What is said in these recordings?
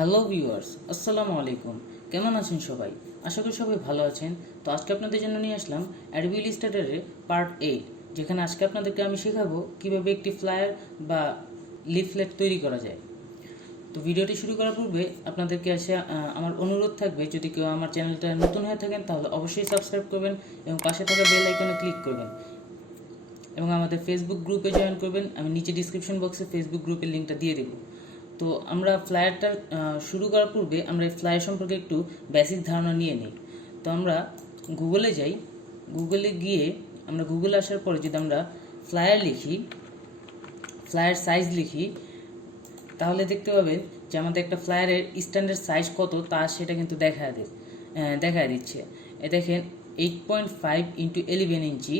Hello viewers, আসসালামু আলাইকুম। কেমন আছেন সবাই? আশা করি সবাই ভালো আছেন। তো আজকে আপনাদের জন্য নিয়ে আসলাম অ্যাডোবি ইলাস্ট্রেটরের পার্ট 8, যেখানে আজকে আপনাদেরকে আমি শেখাবো কিভাবে একটি ফ্লায়ার বা লিফলেট তৈরি করা যায়। তো ভিডিওটি শুরু করার পূর্বে আপনাদেরকে আমার অনুরোধ থাকবে, যদি কেউ আমার চ্যানেলটা নতুন হয়ে থাকেন তাহলে অবশ্যই সাবস্ক্রাইব করবেন এবং পাশে থাকা বেল আইকনে ক্লিক করবেন এবং আমাদের ফেসবুক গ্রুপে জয়েন করবেন। আমি নিচে ডিসক্রিপশন বক্সে ফেসবুক গ্রুপের লিঙ্কটা দিয়ে দেবো। তো আমরা ফ্লায়ারটা শুরু করার পূর্বে আমরা এই ফ্লায়ার সম্পর্কে একটু বেসিক ধারণা নিয়ে নিই। তো আমরা গুগলে যাই। গুগলে গিয়ে আমরা গুগলে আসার পরে যদি আমরা ফ্লায়ার লিখি, ফ্লায়ার সাইজ লিখি, তাহলে দেখতে পাবেন যে আমাদের একটা ফ্লায়ারের স্ট্যান্ডার্ড সাইজ কত তা সেটা কিন্তু দেখা দিচ্ছে। দেখেন 8.5x11 ইঞ্চি,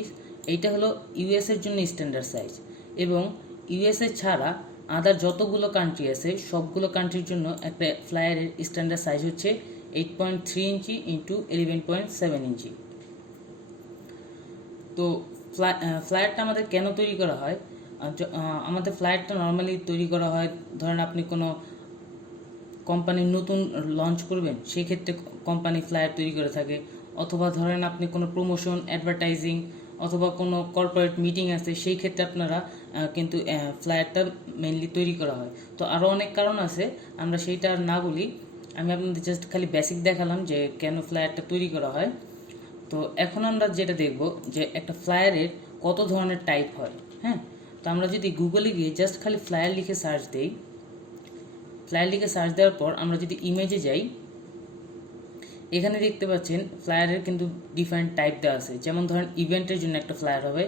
এইটা হলো ইউএসের জন্য স্ট্যান্ডার্ড সাইজ, এবং ইউএসএ ছাড়া আদার যতগুলো কান্ট্রি আছে সবগুলো কান্ট্রির জন্য একটা ফ্লায়ারের স্ট্যান্ডার্ড সাইজ হচ্ছে 8.3 ইঞ্চি ইন্টু 11.7 ইঞ্চি। তো ফ্লায়ারটা আমাদের কেন তৈরি করা হয়? আমাদের ফ্লায়ারটা নর্মালি তৈরি করা হয়, ধরেন আপনি কোনো কোম্পানি নতুন লঞ্চ করবেন, সেই ক্ষেত্রে কোম্পানি ফ্লায়ার তৈরি করে থাকে। অথবা ধরেন আপনি কোনো প্রমোশন, অ্যাডভার্টাইজিং অথবা কোনো কর্পোরেট মিটিং আছে, সেই ক্ষেত্রে আপনারা কিন্তু ফ্লায়ারটা মেইনলি তৈরি করা হয়। তো আরও অনেক কারণ আছে, আমরা সেইটা আর না বলি। আমি আপনাদের জাস্ট খালি বেসিক দেখালাম যে কেন ফ্লায়ারটা তৈরি করা হয়। তো এখন আমরা যেটা দেখব যে একটা ফ্লায়ারের কত ধরনের টাইপ হয়। হ্যাঁ, তো আমরা যদি গুগলে গিয়ে জাস্ট খালি ফ্লায়ার লিখে সার্চ দিই, ফ্লায়ার লিখে সার্চ দেওয়ার পর আমরা যদি ইমেজে যাই, এখানে দেখতে পাচ্ছেন ফ্লায়ারের কিন্তু ডিফারেন্ট টাইপ দেওয়া আছে। যেমন ধরেন ইভেন্টের জন্য একটা ফ্লায়ার হবে,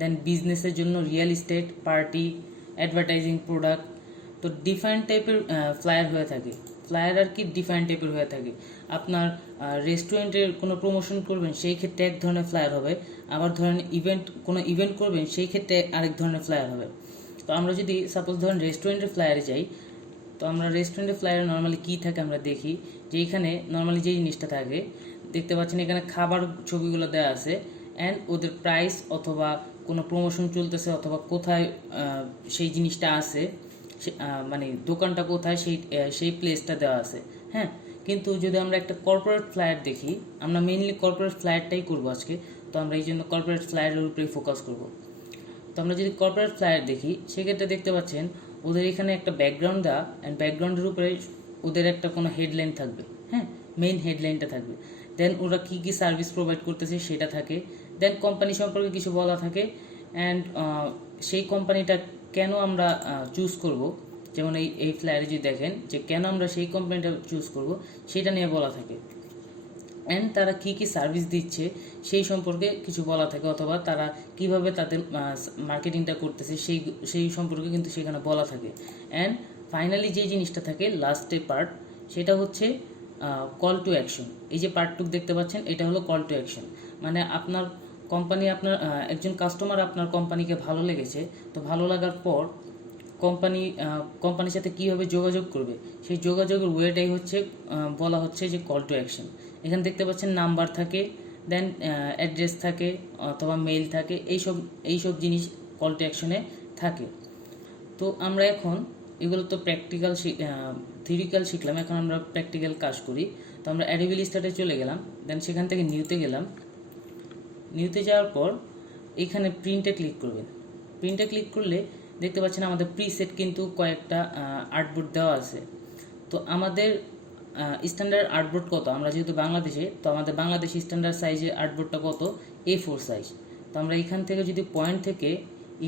দেন বিজনেসের জন্য, real estate, party, advertising, product. তো ডিফারেন্ট টাইপের ফ্লায়ার হয়ে থাকে। ফ্লায়ার আর কি ডিফারেন্ট টাইপের হয়ে থাকে। আপনার রেস্টুরেন্টের কোনো প্রমোশন করবেন, সেই ক্ষেত্রে এক ধরনের ফ্লায়ার হবে। আবার ধরেন কোনো ইভেন্ট করবেন, সেই ক্ষেত্রে আরেক ধরনের ফ্লায়ার হবে। তো আমরা যদি সাপোজ ধরেন রেস্টুরেন্টের ফ্লায়ারে যাই, তো আমরা রেস্টুরেন্টের ফ্লায়ারে নর্মালি কী থাকে আমরা দেখি যে এখানে নর্মালি যে জিনিসটা থাকে দেখতে পাচ্ছেন, এখানে খাবার ছবিগুলো দেওয়া আছে অ্যান্ড ওদের প্রাইস অথবা কোনো প্রমোশন চলতেছে অথবা কোথায় সেই জিনিসটা আছে, মানে দোকানটা কোথায় সেই প্লেসটা দেওয়া আছে। হ্যাঁ, কিন্তু যদি আমরা একটা কর্পোরেট ফ্লায়ার দেখি, আমরা মেইনলি কর্পোরেট ফ্লায়ারটাই করবো আজকে। তো আমরা এই জন্য কর্পোরেট ফ্লায়ারের উপরেই ফোকাস করব। তো আমরা যদি কর্পোরেট ফ্লায়ার দেখি, সেক্ষেত্রে দেখতে পাচ্ছেন ওদের এখানে একটা ব্যাকগ্রাউন্ড দেওয়া, অ্যান্ড ব্যাকগ্রাউন্ডের উপরে ওদের একটা কোনো হেডলাইন থাকবে। হ্যাঁ, মেইন হেডলাইনটা থাকবে। দেন ওরা কী কী সার্ভিস প্রোভাইড করতেছে সেটা থাকে। দেন কোম্পানি সম্পর্কে কিছু বলা থাকে, অ্যান্ড সেই কোম্পানিটা কেন আমরা চুজ করব, যেমন এই ফ্লায়ারে যদি দেখেন যে কেন আমরা সেই কোম্পানিটা চুজ করব সেটা নিয়ে বলা থাকে। অ্যান্ড তারা কী কী সার্ভিস দিচ্ছে সেই সম্পর্কে কিছু বলা থাকে, অথবা তারা কিভাবে তাদের মার্কেটিংটা করতেছে সেই সম্পর্কে কিন্তু সেখানে বলা থাকে। অ্যান্ড ফাইনালি যে জিনিসটা থাকে লাস্টে পার্ট, সেটা হচ্ছে কল টু অ্যাকশন। এই যে পার্টটুক দেখতে পাচ্ছেন, এটা হলো কল টু অ্যাকশন। মানে আপনার একজন কাস্টমার আপনার কোম্পানিকে ভালো লেগেছে, তো ভালো লাগার পর কোম্পানির সাথে কীভাবে যোগাযোগ করবে, সেই যোগাযোগের ওয়েটাই হচ্ছে বলা হচ্ছে যে কল টু অ্যাকশন। এখানে দেখতে পাচ্ছেন নাম্বার থাকে, দেন অ্যাড্রেস থাকে অথবা মেইল থাকে, এইসব জিনিস কল টু অ্যাকশনে থাকে। তো আমরা এখন এগুলো তো থিওরিক্যাল শিখলাম, এখন আমরা প্র্যাকটিক্যাল কাজ করি। তো আমরা অ্যাডোবি ইলাস্ট্রেটরে চলে গেলাম, দেন সেখান থেকে নিউতে গেলাম। নিউতে যাওয়ার পর এখানে প্রিন্টে ক্লিক করবেন। প্রিন্টে ক্লিক করলে দেখতে পাচ্ছেন আমাদের প্রিসেট কিন্তু কয়েকটা আর্টবোর্ড দেওয়া আছে। তো আমাদের স্ট্যান্ডার্ড আর্টবোর্ড কত, আমরা যেহেতু বাংলাদেশে, তো আমাদের বাংলাদেশি স্ট্যান্ডার্ড সাইজের আর্টবোর্ডটা কত, A4 সাইজ। তো আমরা এখান থেকে যদি পয়েন্ট থেকে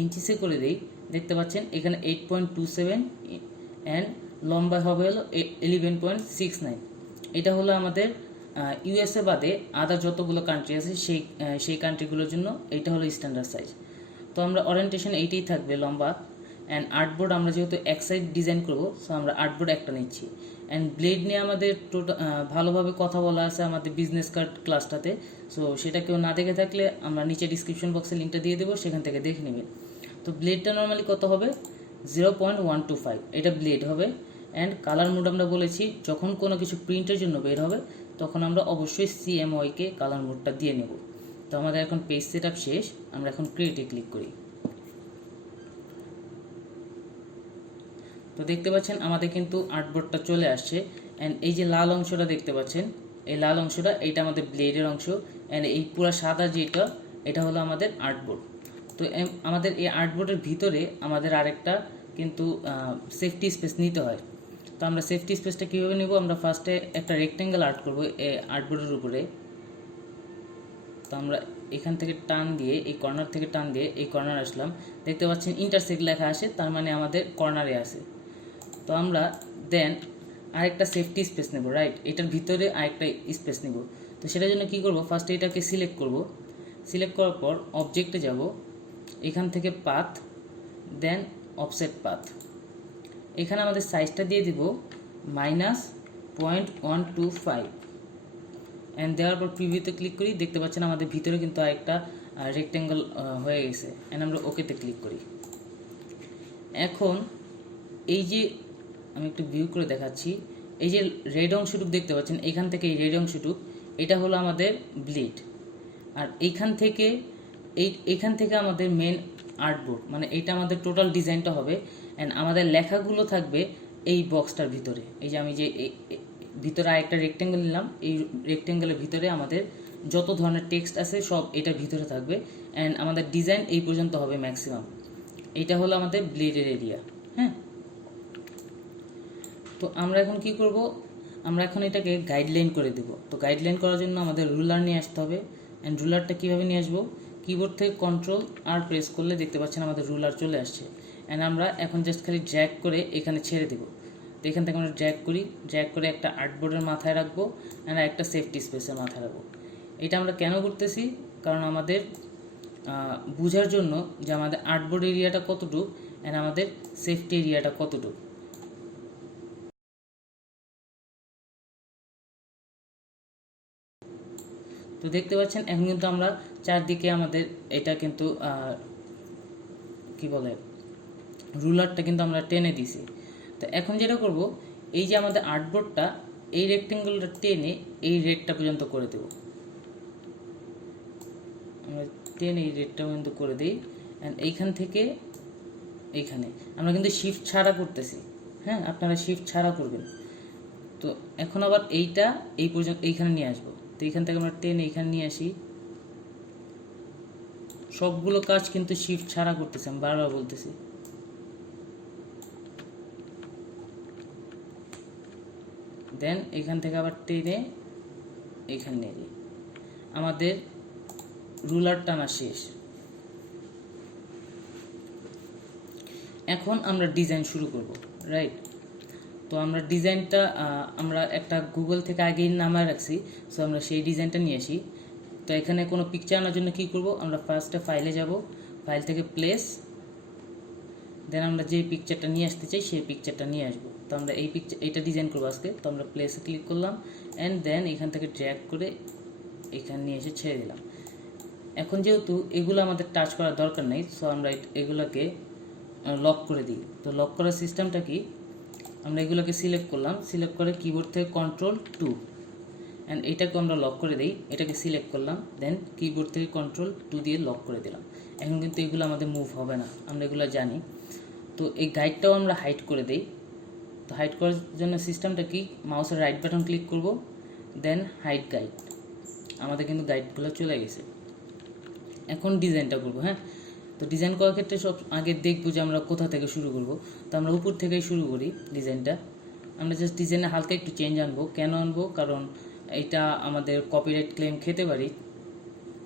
ইঞ্চিসে করে দিই, দেখতে পাচ্ছেন এখানে 8.27 অ্যান্ড লম্বা হবে হলো 11.69। এটা হলো আমাদের ইউএসএ বাদে আদার যতগুলো কান্ট্রি আছে সেই কান্ট্রিগুলোর জন্য এইটা হলো স্ট্যান্ডার্ড সাইজ। তো আমরা ওরিয়েন্টেশন এইটাই থাকবে লম্বা। অ্যান্ড আর্টবোর্ড আমরা যেহেতু এক সাইড ডিজাইন করবো, সো আমরা আর্টবোর্ড একটা নিচ্ছি। অ্যান্ড ব্লেড নিয়ে আমাদের ভালোভাবে কথা বলা আছে আমাদের বিজনেস কার্ড ক্লাসটাতে। সো সেটা কেউ না দেখে থাকলে আমরা নিচে ডিসক্রিপশন বক্সে লিঙ্কটা দিয়ে দেবো, সেখান থেকে দেখে নেবেন। তো ব্লেডটা নর্মালি কত হবে, 0.125 এটা ব্লেড হবে। অ্যান্ড কালার মোড আমরা বলেছি যখন কোনো কিছু প্রিন্টের জন্য বের হবে তখন আমরা অবশ্যই CMYK কালার মোডটা দিয়ে নেব। তো আমাদের এখন পেজ সেট আপ শেষ, আমরা এখন ক্রিয়েটে ক্লিক করি। তো তো দেখতে পাচ্ছেন আমাদের কিন্তু আর্টবোর্ডটা চলে আসছে। অ্যান্ড এই যে লাল অংশটা দেখতে পাচ্ছেন, এই লাল অংশটা এইটা আমাদের ব্লেডের অংশ, অ্যান্ড এই পুরো সাদা যেটা এটা হলো আমাদের আর্টবোর্ড। তো আমাদের এই আর্টবোর্ডের ভিতরে আমাদের আরেকটা কিন্তু সেফটি স্পেস নিতে হয়। তো আমরা সেফটি স্পেসটা কীভাবে নেব, আমরা ফার্স্টে একটা রেক্টেঙ্গেল আর্ট করবো এই আর্টবোর্ডের উপরে। তো আমরা এখান থেকে টান দিয়ে, এই কর্নার থেকে টান দিয়ে এই কর্নার আসলাম, দেখতে পাচ্ছেন ইন্টারসেক্ট লেখা আসে, তার মানে আমাদের কর্নারে আছে। তো আমরা দেন আরেকটা সেফটি স্পেস নেব, রাইট, এটার ভিতরে আরেকটা স্পেস নেব। তো সেটার জন্য কী করব, ফার্স্টে এটাকে সিলেক্ট করব, সিলেক্ট করার পর অবজেক্টে যাব, এখান থেকে পাথ, দেন অফসেট পাথ, এখানে আমাদের সাইজটা দিয়ে দিব -0.125, অ্যান্ড দেওয়ার পর প্রিভিউতে ক্লিক করি, দেখতে পাচ্ছেন আমাদের ভিতরে কিন্তু আরেকটা রেক্টেঙ্গল হয়ে গেছে। অ্যান্ড আমরা ওকেতে ক্লিক করি। এখন এই যে আমি একটু ভিউ করে দেখাচ্ছি, এই যে রেড অংশটুক দেখতে পাচ্ছেন, এইখান থেকে এই রেড অংশটুক এটা হলো আমাদের ব্লিড, আর এইখান থেকে এইখান থেকে আমাদের মেন আর্টবোর্ড, মানে এইটা আমাদের টোটাল ডিজাইনটা হবে। অ্যান্ড আমাদের লেখাগুলো থাকবে এই বক্সটার ভিতরে। এই যে আমি যে ভিতরে আরেকটা রেক্টেঙ্গেল নিলাম, এই রেক্টেঙ্গেলের ভিতরে আমাদের যত ধরনের টেক্সট আছে সব এটার ভিতরে থাকবে। অ্যান্ড আমাদের ডিজাইন এই পর্যন্ত হবে ম্যাক্সিমাম। এইটা হলো আমাদের ব্লেডের এরিয়া। হ্যাঁ, তো আমরা এখন কি করব, আমরা এখন এটাকে গাইডলাইন করে দেব। তো গাইডলাইন করার জন্য আমাদের রুলার নিয়ে আসতে হবে। অ্যান্ড রুলারটা কীভাবে নিয়ে আসবো, কিবোর্ড থেকে Ctrl+R প্রেস করলে দেখতে পাচ্ছেন আমাদের রুলার চলে আসছে। অ্যান্ড আমরা এখন জাস্ট খালি ড্র্যাগ করে এখানে ছেড়ে দেব। তো এখান থেকে আমরা ড্র্যাগ করি, ড্র্যাগ করে একটা আর্টবোর্ডের মাথায় রাখবো, অ্যান্ড একটা সেফটি স্পেসের মাথায় রাখবো। এটা আমরা কেন করতেছি, কারণ আমাদের বোঝার জন্য যে আমাদের আর্টবোর্ড এরিয়াটা কতটুকু অ্যান্ড আমাদের সেফটি এরিয়াটা কতটুকু। তো দেখতে পাচ্ছেন এখন কিন্তু আমরা চারদিকে আমাদের এটা কিন্তু কি বলে, রুলারটা কিন্তু আমরা টেনে দিছি। তো এখন যেটা করব, এই যে আমাদের আর্টবোর্ডটা, এই রেক্টেঙ্গলটা টেনে এই রেডটা পর্যন্ত করে দেব। আমরা টেনে এই রেডটা পর্যন্ত করে দিই। অ্যান্ড এইখান থেকে এইখানে আমরা কিন্তু শিফট ছাড়া করতেছি। হ্যাঁ, আপনারা শিফট ছাড়া করবেন। তো এখন আবার এইটা এই পর্যন্ত এইখানে নিয়ে আসবো। তো এইখান থেকে আমরা টেনে এইখানে নিয়ে আসি। সবগুলো কাজ কিন্তু শিফট ছাড়া করতেছি, আমি বারবার বলতেছি। দেন এখান থেকে আবার টেনে এখানে নিয়ে যাই, আমাদের রুলার টানা শেষ। এখন আমরা ডিজাইন শুরু করব, রাইট। তো আমরা ডিজাইনটা আমরা একটা গুগল থেকে আগেই নামায় রাখছি, সো আমরা সেই ডিজাইনটা নিয়ে আসি। তো এখানে কোনো পিকচার আনার জন্য কী করব, আমরা ফার্স্টে ফাইলে যাব, ফাইল থেকে প্লেস, দেন আমরা যে পিকচারটা নিয়ে আসতে চাই সেই পিকচারটা নিয়ে আসবো। তো আমরা এইটা ডিজাইন করবো আজকে। তো আমরা প্লেসে ক্লিক করলাম, অ্যান্ড দেন এখান থেকে ড্র্যাগ করে এখানে নিয়ে এসে ছেড়ে দিলাম। এখন যেহেতু এগুলো আমাদের টাচ করার দরকার নেই, সো আমরা এগুলোকে লক করে দিই। তো লক করার সিস্টেমটা কি, আমরা এগুলোকে সিলেক্ট করলাম, সিলেক্ট করে কিবোর্ড থেকে Ctrl+2, অ্যান্ড এটাকে আমরা লক করে দিই। এটাকে সিলেক্ট করলাম, দেন কিবোর্ড থেকে Ctrl+2 দিয়ে লক করে দিলাম। এখন কিন্তু এগুলো আমাদের মুভ হবে না, আমরা এগুলো জানি। তো এই গাইডটাও আমরা হাইড করে দিই। তো হাইড করার জন্য সিস্টেমটা কি, মাউসের রাইট বাটন ক্লিক করব, দেন হাইড গাইড, আমাদের কিন্তু গাইডগুলো চলে গেছে। এখন ডিজাইনটা করব। হ্যাঁ, তো ডিজাইন করার ক্ষেত্রে সব আগে দেখবো যে আমরা কোথা থেকে শুরু করব। তো আমরা উপর থেকেই শুরু করি ডিজাইনটা। আমরা জাস্ট ডিজাইনে হালকা একটু চেঞ্জ আনবো। কেন আনবো, কারণ এটা আমাদের কপিরাইট ক্লেম খেতে পারি,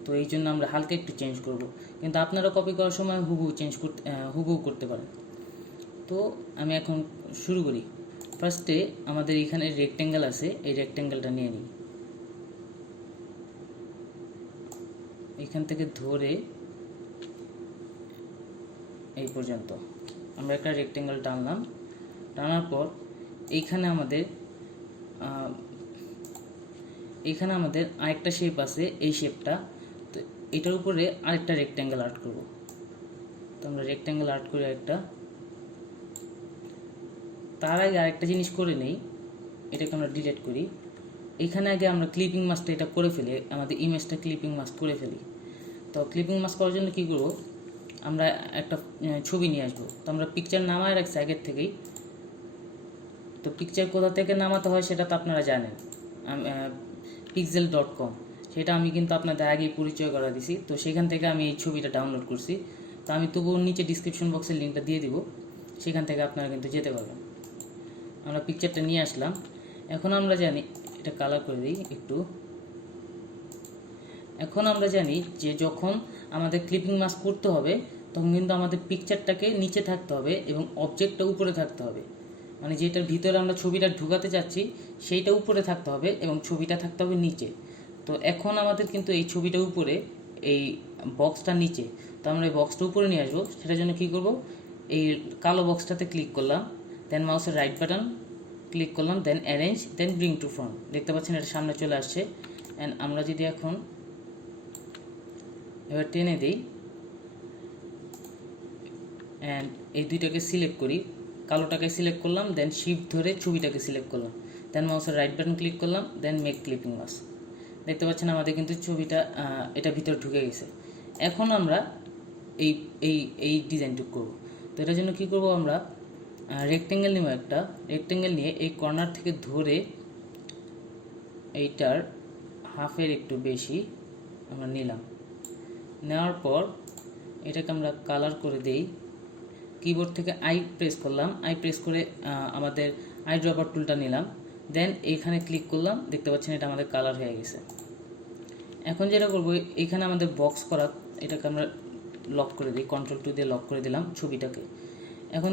তো এই জন্য আমরা হালকা একটু চেঞ্জ করব। কিন্তু আপনারা কপি করার সময় হুবহু করতে পারেন। তো আমি এখন শুরু করি। ফার্স্টে আমাদের এখানে রেক্টেঙ্গেল আছে, এই রেক্টেঙ্গেলটা নিয়ে নিই, এখান থেকে ধরে এই পর্যন্ত আমরা একটা রেক্টেঙ্গেল টানলাম। টানার পর এইখানে আমাদের আরেকটা শেপ আছে, এই শেপটা। তো এটার উপরে আরেকটা রেক্টেঙ্গেল আর্ট করব। তো আমরা রেক্টেঙ্গেল আর্ট করে একটা, তার আগে আরেকটা জিনিস করে নেই, এটাকে আমরা ডিলিট করি। এখানে আগে আমরা ক্লিপিং মাস্কটা এটা করে ফেলি, আমাদের ইমেজটা ক্লিপিং মাস্ক করে ফেলি। তো ক্লিপিং মাস্ক করার জন্য কী করব, আমরা একটা ছবি নিয়ে আসবো। তো আমরা পিকচার নামায় রাখছি আগের থেকেই, তো পিকচার কোথা থেকে নামাতে হয় সেটা তো আপনারা জানেন, pixel.com, সেটা আমি কিন্তু আপনাদের আগেই পরিচয় করা দিছি। তো সেখান থেকে আমি এই ছবিটা ডাউনলোড করছি। তো আমি তবুও নিচে ডিসক্রিপশন বক্সের লিঙ্কটা দিয়ে দিব, সেখান থেকে আপনারা কিন্তু যেতে পারবেন। আমরা পিকচারটা নিয়ে আসলাম। এখন আমরা জানি, এটা কালার করে দিই একটু। এখন আমরা জানি যে যখন আমাদের ক্লিপিং মাস্ক করতে হবে তখন কিন্তু আমাদের পিকচারটাকে নিচে থাকতে হবে এবং অবজেক্টটা উপরে থাকতে হবে। মানে যেটার ভিতরে আমরা ছবিটা ঢুকাতে চাচ্ছি সেইটা উপরে থাকতে হবে এবং ছবিটা থাকতে হবে নিচে। তো এখন আমাদের কিন্তু এই ছবিটা উপরে, এই বক্সটা নিচে। তো আমরা এই বক্সটা উপরে নিয়ে আসবো। সেটার জন্য কী করব, এই কালো বক্সটাতে ক্লিক করলাম, দেন মাউসের রাইট বাটন ক্লিক করলাম, then arrange, then bring to front. দেখতে পাচ্ছেন এটা সামনে চলে আসছে। অ্যান্ড আমরা যদি এখন এবার টেনে দিই অ্যান্ড এই দুইটাকে সিলেক্ট করি, কালোটাকে সিলেক্ট করলাম, দেন শিফট ধরে ছবিটাকে সিলেক্ট করলাম, দেন মাউসের রাইট বাটন ক্লিক করলাম, দেন মেক ক্লিপিং মাস্ক। দেখতে পাচ্ছেন আমাদের কিন্তু ছবিটা এটা ভিতরে ঢুকে গেছে। এখন আমরা এই এই এই ডিজাইনটুকু করব। তো এটার জন্য কী করব, আমরা রেক্টেঙ্গেল নিব, একটা রেক্টেঙ্গেল নিয়ে এই কর্নার থেকে ধরে এইটার হাফের একটু বেশি আমরা নিলাম। নেওয়ার পর এটাকে আমরা কালার করে দেই। কিবোর্ড থেকে আই প্রেস করলাম, আই প্রেস করে আমাদের আই ড্রপার টুলটা নিলাম, দেন এইখানে ক্লিক করলাম। দেখতে পাচ্ছেন এটা আমাদের কালার হয়ে গেছে। এখন যেটা করবো, এইখানে আমাদের বক্স করা, এটাকে আমরা লক করে দিই, Ctrl+2 দিয়ে লক করে দিলাম ছবিটাকে। এখন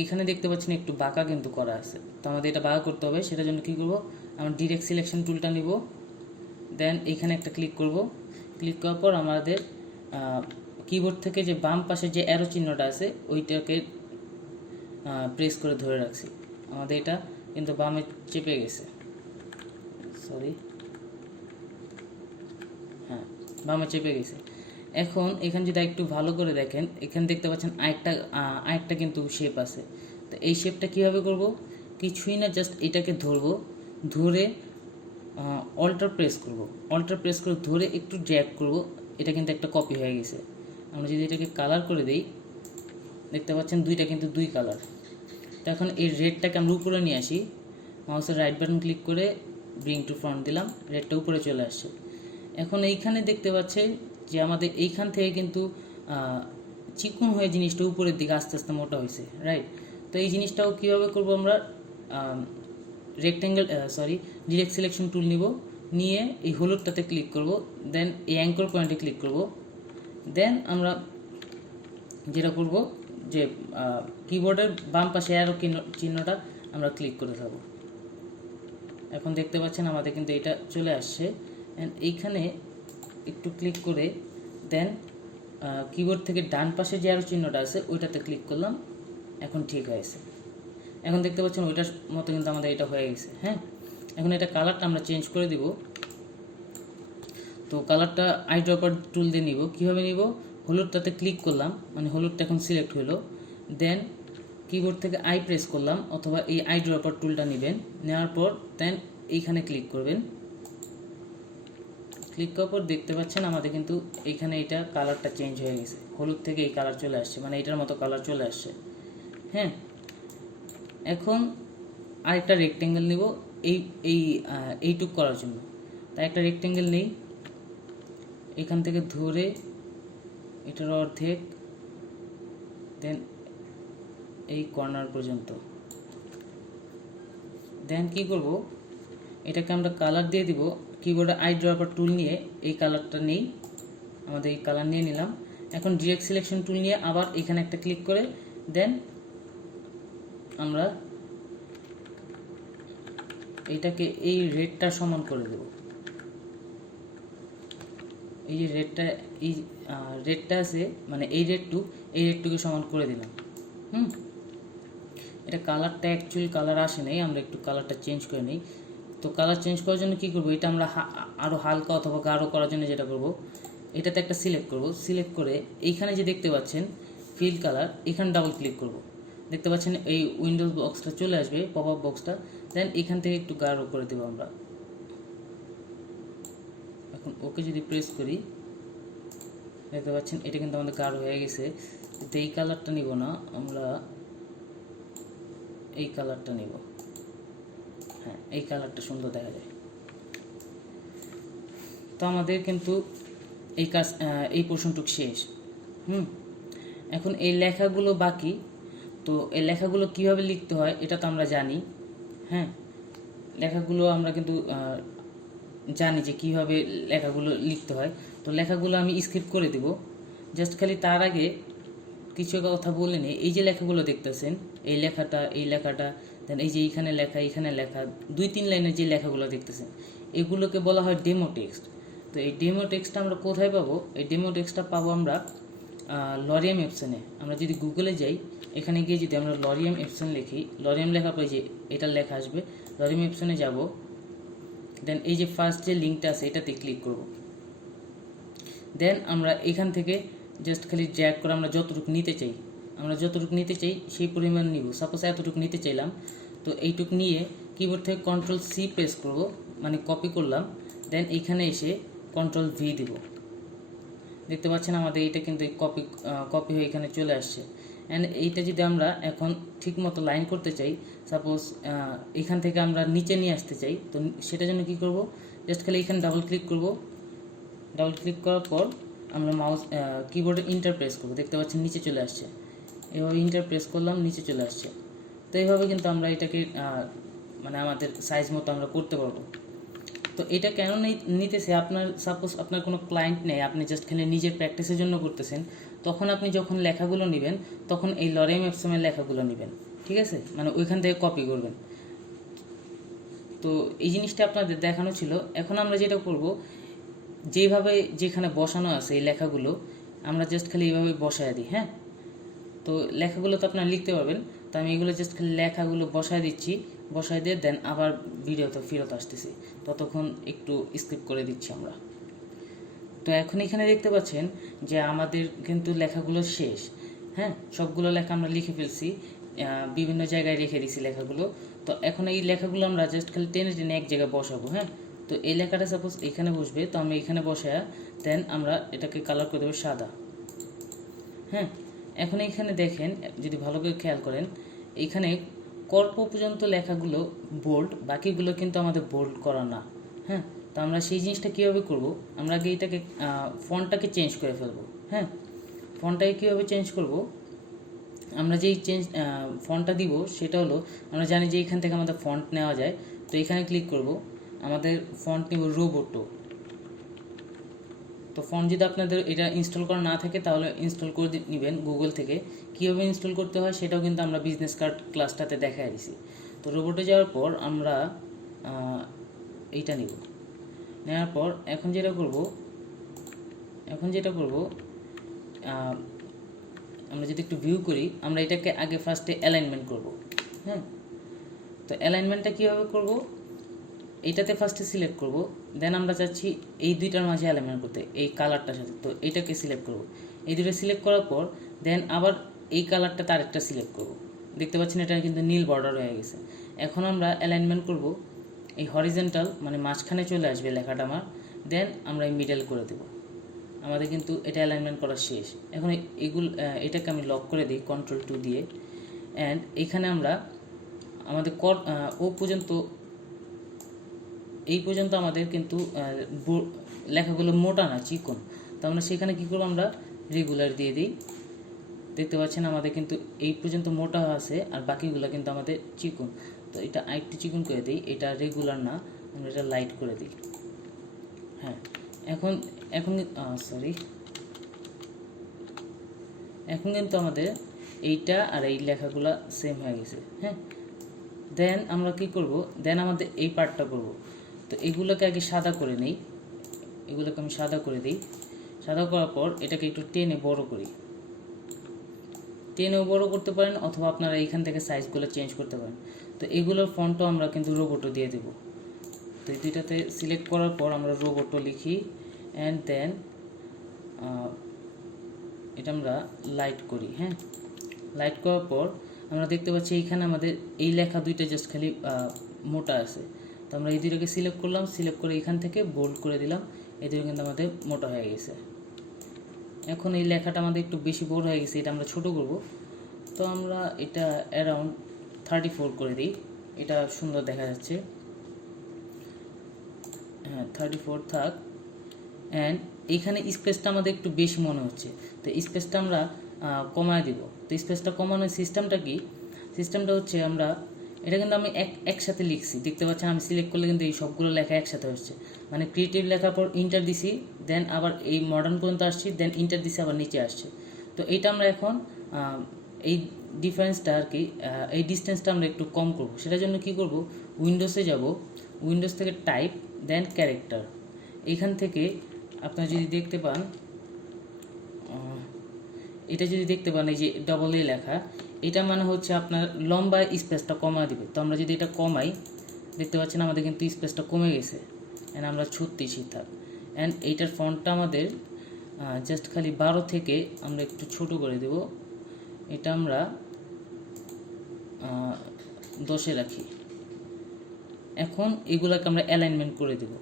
এইখানে দেখতে পাচ্ছেন একটু বাঁকা কিন্তু করা আছে, তো আমাদের এটা বাঁকা করতে হবে। সেটার জন্য কী করব, আমরা ডিরেক্ট সিলেকশন টুলটা নিব, দেন এইখানে একটা ক্লিক করব। ক্লিক করার পর আমাদের কিবোর্ড থেকে যে বাম পাশে যে অ্যারো চিহ্নটা আছে ওইটাকে প্রেস করে ধরে রাখছি। আমাদের এটা কিন্তু বামে চেপে গেছে, সরি, হ্যাঁ বামে চেপে গেছে। এখন এখানে যদি একটু ভালো করে দেখেন, এখানে দেখতে পাচ্ছেন আরেকটা কিন্তু শেপ আছে। তো এই শেপটা কীভাবে করব, কিছুই না, জাস্ট এটাকে ধরবো, ধরে অল্টার প্রেস করব, অল্টার প্রেস করে ধরে একটু ড্র্যাগ করব। এটা কিন্তু একটা কপি হয়ে গেছে। আমরা যদি এটাকে কালার করে দিই, দেখতে পাচ্ছেন দুইটা কিন্তু দুই কালার। তো এখন এই রেডটাকে আমরা উপরে নিয়ে আসি, মাউসের রাইট বাটন ক্লিক করে ব্রিং টু ফ্রন্ট দিলাম, রেডটা উপরে চলে আসছে। এখন এইখানে দেখতে পাচ্ছেন যে আমাদের এইখান থেকে কিন্তু চিকন হয়ে জিনিসটা উপরের দিকে আস্তে আস্তে মোটা হয়েছে, রাইট। তো এই জিনিসটাও কীভাবে করব, আমরা ডিরেক্ট সিলেকশন টুল নিব, নিয়ে এই হলুদটাতে ক্লিক করব, দেন এই অ্যাঙ্কর পয়েন্টে ক্লিক করব, দেন আমরা যেটা করব যে কিবোর্ডের বাম পাশে অ্যারো চিহ্নটা আমরা ক্লিক করে থাকবো। এখন দেখতে পাচ্ছেন আমাদের কিন্তু এটা চলে আসছে। অ্যান্ড এইখানে একটু ক্লিক করে দেন কিবোর্ড থেকে ডান পাশে যে অ্যারো চিহ্নটা আছে ওইটাতে ক্লিক করলাম, এখন ঠিক হয়েছে। এখন দেখতে পাচ্ছেন ওইটার মতো কিন্তু আমাদের এটা হয়ে গেছে। হ্যাঁ, এখন এটা কালারটা আমরা চেঞ্জ করে দিব। তো কালারটা আই ড্রপার টুল দিয়ে নিব। কীভাবে নিব, হলুদটাতে ক্লিক করলাম, মানে হলুদটা এখন সিলেক্ট হলো, দেন কিবোর্ড থেকে আই প্রেস করলাম, অথবা এই আই ড্রপার টুলটা নেবেন, নেওয়ার পর দেন এইখানে ক্লিক করবেন। ক্লিক করার পর দেখতে পাচ্ছেন আমাদের কিন্তু এইখানে এটা কালারটা চেঞ্জ হয়ে গেছে, হলুদ থেকে এই কালার চলে আসছে, মানে এটার মতো কালার চলে আসছে। হ্যাঁ, এখন আরেকটা রেক্টেঙ্গেল নিব এইটুক করার জন্য। তাই একটা রেক্টেঙ্গেল নেই, এখান থেকে ধরে এটার অর্ধেক, দেন এই কর্নার পর্যন্ত, দেন কি করব, এটাকে আমরা কালার দিয়ে দিব। কিবোর্ডে আই ড্রপার টুল নিয়ে এই কালারটা নেই, আমাদের এই কালার নিয়ে নিলাম। এখন ডিরেক্ট সিলেকশন টুল নিয়ে আবার এখানে একটা ক্লিক করে দেন আমরা এটাকে এই রেডটা সমান করে দেব। এই যে রেডটা আছে, মানে এই রেডটুকে সমান করে দিলাম। এটা কালারটা অ্যাকচুয়ালি কালার আসে নাই, আমরা একটু কালারটা চেঞ্জ করে নিই। তো কালার চেঞ্জ করার জন্য কী করবো, এটা আমরা আরও হালকা অথবা গাঢ় করার জন্য যেটা করব, এটাতে একটা সিলেক্ট করব। সিলেক্ট করে এইখানে যে দেখতে পাচ্ছেন ফিল কালার, এখানে ডাবল ক্লিক করব। দেখতে পাচ্ছেন এই উইন্ডোজ বক্সটা চলে আসবে, পপ আপ বক্সটা, দেন এখান থেকে একটু গাঢ় করে দেবো আমরা। এখন ওকে যদি প্রেস করি, দেখতে পাচ্ছেন এটা কিন্তু আমাদের গাঢ় হয়ে গেছে। কিন্তু এই কালারটা নিব না, আমরা এই কালারটা নিব। হ্যাঁ, এই কালারটা সুন্দর দেখা যায়। তো আমাদের কিন্তু এই কাজ এই পোর্শনটুকু শেষ। এখন এই লেখাগুলো বাকি। তো এই লেখাগুলো কীভাবে লিখতে হয় এটা তো আমরা জানি। হ্যাঁ, লেখাগুলো আমরা কিন্তু জানি যে কীভাবে লেখাগুলো লিখতে হয়। তো লেখাগুলো আমি স্কিপ করে দেব। জাস্ট খালি তার আগে কিছু কথা বলে নিই। এই যে লেখাগুলো দেখতেছেন, এই লেখাটা দেন এই যে এইখানে লেখা 2-3 লাইনের যে লেখাগুলো দেখতেছেন, এগুলোকে বলা হয় ডেমো টেক্সট। তো এই ডেমো টেক্সটটা আমরা কোথায় পাবো? এই ডেমো টেক্সটটা পাবো আমরা লরিয়াম এপসনে। আমরা যদি গুগলে যাই, এখানে গিয়ে যদি আমরা লরিয়াম এপসন লিখি, লরিয়াম লেখার পরে যে এটা লেখা আসবে, লরিয়াম এপসনে যাব। দেন এই যে ফার্স্ট যে লিঙ্কটা আছে এটাতে ক্লিক করব। দেন আমরা এখান থেকে জাস্ট খালি ড্র্যাগ করে আমরা যতটুকু নিতে চাই সেই পরিমাণ নিব। সাপোজ এতটুকু নিতে চাইলাম, তো এইটুকু নিয়ে কিবোর্ড থেকে Ctrl+C প্রেস করব, মানে কপি করলাম। দেন এইখানে এসে Ctrl+V দিব। দেখতে পাচ্ছেন আমাদের এইটা কিন্তু কপি হয়ে এখানে চলে আসছে। অ্যান্ড এইটা যদি আমরা এখন ঠিকমতো লাইন করতে চাই, সাপোজ এখান থেকে আমরা নিচে নিয়ে আসতে চাই, তো সেটার জন্য কী করব? জাস্ট খালি এখানে ডাবল ক্লিক করব। ডাবল ক্লিক করার পর আমরা মাউস কিবোর্ডে ইন্টার প্রেস করব। দেখতে পাচ্ছেন নিচে চলে আসছে। এভাবে ইন্টার প্রেস করলাম, নিচে চলে আসছে। তো এইভাবে কিন্তু আমরা এটাকে মানে আমাদের সাইজ মতো আমরা করতে পারবো। তো এটা কেন নিতেছে? সাপোজ আপনার কোনো ক্লায়েন্ট নেই, আপনি জাস্ট খালি নিজের প্র্যাকটিসের জন্য করতেছেন, তখন আপনি যখন লেখাগুলো নেবেন তখন এই লরিয়াম এপসনের লেখাগুলো নেবেন, ঠিক আছে? মানে ওইখান থেকে কপি করবেন। তো এই জিনিসটা আপনাদের দেখানো ছিল। এখন আমরা যেটা করব, যেভাবে যেখানে বসানো আছে এই লেখাগুলো আমরা জাস্ট খালি এইভাবে বসায় দিই। হ্যাঁ, তো লেখাগুলো তো আপনারা লিখতে পারবেন। তো আমি এগুলো জাস্ট খালি লেখাগুলো বসায় দিচ্ছি, বসায় দিয়ে দেন আবার ভিডিওতে ফেরত আসতেছি, ততক্ষণ একটু স্কিপ করে দিচ্ছি আমরা। তো এখন এখানে দেখতে পাচ্ছেন যে আমাদের কিন্তু লেখাগুলো শেষ। হ্যাঁ, সবগুলো লেখা আমরা লিখে ফেলছি, বিভিন্ন জায়গায় রেখে দিছি লেখাগুলো। তো এখন এই লেখাগুলো আমরা জাস্ট খালি টেনে টেনে এক জায়গায় বসাবো। হ্যাঁ, তো এই লেখাটা সাপোজ এখানে বসবে, তো আমি এখানে বসায়া দেন আমরা এটাকে কালার করে দেবো সাদা। হ্যাঁ, এখন এইখানে দেখেন, যদি ভালো করে খেয়াল করেন, এইখানে কর্প পর্যন্ত লেখাগুলো বোল্ড, বাকিগুলো কিন্তু আমাদের বোল্ড করা না। হ্যাঁ, তো আমরা সেই জিনিসটা কীভাবে করব? আমরা আগে এটাকে ফন্টটাকে চেঞ্জ করে ফেলবো। হ্যাঁ, ফন্টটাকে কীভাবে চেঞ্জ করব? আমরা যেই ফন্টটা দিব সেটা হলো, আমরা জানি যে এখান থেকে আমাদের ফন্ট নেওয়া যায়। তো এখানে ক্লিক করব, আমাদের ফন্ট নিব রোবোটো। তো ফন্ট যদি আপনাদের এটা ইনস্টল করা না থাকে তাহলে ইনস্টল করে নেবেন গুগল থেকে। কীভাবে ইনস্টল করতে হয় সেটাও কিন্তু আমরা বিজনেস কার্ড ক্লাসটাতে দেখাই দিছি। তো রোবোটে যাওয়ার পর আমরা এইটা নিব, নেওয়ার পর এখন যেটা করব আমরা যদি একটু ভিউ করি, আমরা এটাকে আগে ফার্স্টে অ্যালাইনমেন্ট করব। হ্যাঁ, তো অ্যালাইনমেন্টটা কীভাবে করব? এইটাতে ফার্স্টে সিলেক্ট করব, দেন আমরা চাচ্ছি এই দুইটার মাঝে অ্যালাইনমেন্ট করতে, এই কালারটার সাথে। তো এইটাকে সিলেক্ট করব, এই দুটো সিলেক্ট করার পর দেন আবার এই কালারটা তার একটা সিলেক্ট করব। দেখতে পাচ্ছেন এটা কিন্তু নীল বর্ডার হয়ে গেছে। এখন আমরা অ্যালাইনমেন্ট করব, এই হরিজেন্টাল মানে মাঝখানে চলে আসবে লেখাটা আমার, দেন আমরা এই মিডল করে দেব। আমাদের কিন্তু এটা অ্যালাইনমেন্ট করা শেষ। এখন এটাকে আমি লক করে দিই Ctrl+2 দিয়ে। অ্যান্ড এখানে আমরা আমাদের এই পর্যন্ত আমাদের কিন্তু লেখাগুলো মোটা না, চিকন। তো আমরা সেখানে কী করবো, আমরা রেগুলার দিয়ে দিই। দেখতে পাচ্ছেন আমাদের কিন্তু এই পর্যন্ত মোটা আছে, আর বাকিগুলো কিন্তু আমাদের চিকন। তো এটা আরেকটু চিকন করে দিই, এটা রেগুলার না, আমরা এটা লাইট করে দিই। হ্যাঁ, এখন কিন্তু আমাদের এইটা আর এই লেখাগুলো সেম হয়ে গেছে। হ্যাঁ, দেন আমরা কি করব, দেন আমাদের এই পার্টটা করব। তো এগুলোকে আগে সাদা করে নেই, এগুলোকে আমি সাদা করে দিই। সাদা করার পর এটাকে একটু টেনে বড় করি, টেনেও বড় করতে পারেন, অথবা আপনারা এইখান থেকে সাইজগুলো চেঞ্জ করতে পারেন। তো এগুলোর ফন্টও আমরা কিন্তু রোবোটো দিয়ে দেব। তো এই দুইটাতে সিলেক্ট করার পর আমরা রোবোটো লিখি, অ্যান্ড দেন এটা আমরা লাইট করি। হ্যাঁ, লাইট করার পর আমরা দেখতে পাচ্ছি এইখানে আমাদের এই লেখা দুইটা জাস্ট খালি মোটা আছে। তো আমরা এই দুইটাকে সিলেক্ট করলাম, সিলেক্ট করে এখান থেকে বোল্ড করে দিলাম, এই দুটো কিন্তু আমাদের মোটা হয়ে গেছে। এখন এই লেখাটা আমাদের একটু বেশি বড় হয়ে গেছে, এটা আমরা ছোট করব। তো আমরা এটা অ্যারাউন্ড 34 করে দিই, এটা সুন্দর দেখা যাচ্ছে। 34 থাক। অ্যান্ড এইখানে স্পেসটা আমাদের একটু বেশি মনে হচ্ছে, তো স্পেসটা আমরা কমায় দিব। তো স্পেসটা কমানোর সিস্টেমটা কি? সিস্টেমটা হচ্ছে আমরা এটা কিন্তু আমি একসাথে লিখছি, দেখতে পাচ্ছেন আমি সিলেক্ট করলে কিন্তু এই সবগুলো লেখা একসাথে হচ্ছে, মানে ক্রিয়েটিভ লেখার পর ইন্টার দিছি, দেন আবার এই মডার্ন পর্যন্ত আসছি, দেন ইন্টার দিছি, আবার নিচে আসছে। তো এইটা আমরা এখন এই ডিফারেন্সটা আর কি, এই ডিস্টেন্সটা আমরা একটু কম করব। সেটার জন্য কি করব, উইন্ডোজে যাব, উইন্ডোজ থেকে টাইপ, দেন ক্যারেক্টার। এইখান থেকে আপনারা যদি দেখতে পান, এটা যদি দেখতে পান এই যে ডবল এ লেখা, এটা মানে হচ্ছে আপনার লম্বা স্পেসটা কমা দিবে। তো আমরা যদি এটা কমাই, দেখতে পাচ্ছেন আমাদের কিন্তু স্পেসটা কমে গেছে, অ্যান্ড আমরা 36ই থাক। অ্যান্ড এইটার ফন্টটা আমাদের জাস্ট খালি 12 থেকে আমরা একটু ছোট করে দেব, এটা আমরা 10-এ রাখি। এখন এগুলোকে আমরা অ্যালাইনমেন্ট করে দেব।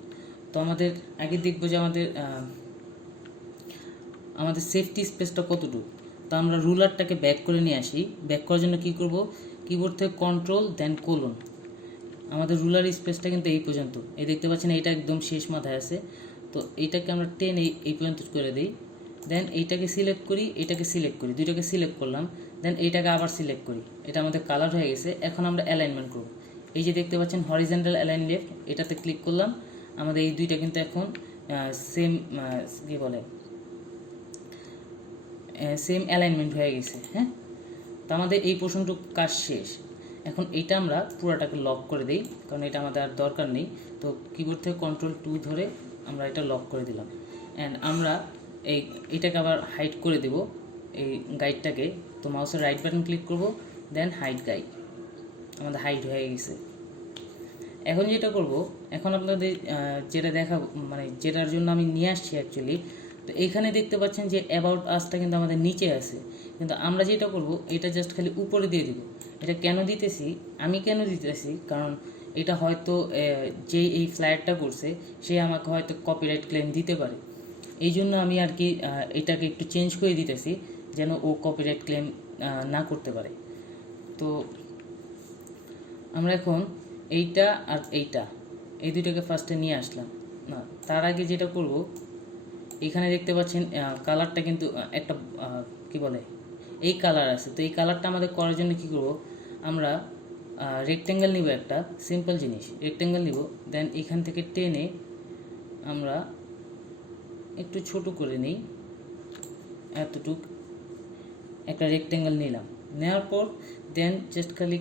তো আমাদের আগে দেখবো যে আমাদের সেফটি স্পেসটা কতটুকু। তো আমরা রুলারটাকে ব্যাক করে নিয়ে আসি। ব্যাক করার জন্য কী করব, কিবোর্ড থেকে কন্ট্রোল দেন কোলন। আমাদের রুলার স্পেসটা কিন্তু এই পর্যন্ত, এই দেখতে পাচ্ছেন এটা একদম শেষ মাথায় আছে। তো এইটাকে আমরা টেনে এই পর্যন্ত করে দিই, দেন এইটাকে সিলেক্ট করি, এটাকে সিলেক্ট করি, দুইটাকে সিলেক্ট করলাম, দেন এইটাকে আবার সিলেক্ট করি। এটা আমাদের কালার হয়ে গেছে। এখন আমরা অ্যালাইনমেন্ট করব। এই যে দেখতে পাচ্ছেন হরিজন্টাল অ্যালাইন লেফট, এটাতে ক্লিক করলাম, আমাদের এই দুইটা কিন্তু এখন সেম কী বলে সেম অ্যালাইনমেন্ট হয়ে গেছে। হ্যাঁ, তো আমাদের এই পোর্শনটুকু কাজ শেষ। এখন এইটা আমরা পুরোটাকে লক করে দিই, কারণ এটা আমাদের আর দরকার নেই। তো কিবোর্ড থেকে Ctrl+2 ধরে আমরা এটা লক করে দিলাম। অ্যান্ড আমরা এটাকে আবার হাইড করে দেব, এই গাইডটাকে। তো মাউসের রাইট বাটন ক্লিক করব, দেন হাইড গাইড, আমাদের হাইড হয়ে গেছে। এখন যেটা করব, এখন আপনাদের যেটা মানে যেটার জন্য আমি নিয়ে আসছি অ্যাকচুয়ালি, তো এইখানে দেখতে পাচ্ছেন যে অ্যাবাউট আসটা কিন্তু আমাদের নিচে আছে, কিন্তু আমরা যেটা করব এটা জাস্ট খালি উপরে দিয়ে দিব। এটা কেন দিতেছি, কারণ এটা হয়তো যে এই ফ্ল্যাটটা করছে সে আমাকে হয়তো কপিরাইট ক্লেম দিতে পারে। এই জন্য আমি আর কি এটাকে একটু চেঞ্জ করে দিতেছি, যেন ও কপিরাইট ক্লেম না করতে পারে। তো আমরা এখন এইটা আর এই দুটোকে ফার্স্টে নিয়ে আসলাম না, তার আগে যেটা করব, এখানে দেখতে পাচ্ছেন কালারটা কিন্তু একটা কি বলে এই কালার আছে। তো এই কালারটা আমাদের করার জন্য কি করব, আমরা রেক্টেঙ্গেল নিব, একটা সিম্পল জিনিস রেক্টেঙ্গেল নিব, দেন এখান থেকে টেনে আমরা একটু ছোট করে নিই, এতটুক একটা রেক্টেঙ্গেল নিলাম। নেওয়ার পর দেন জাস্ট খালি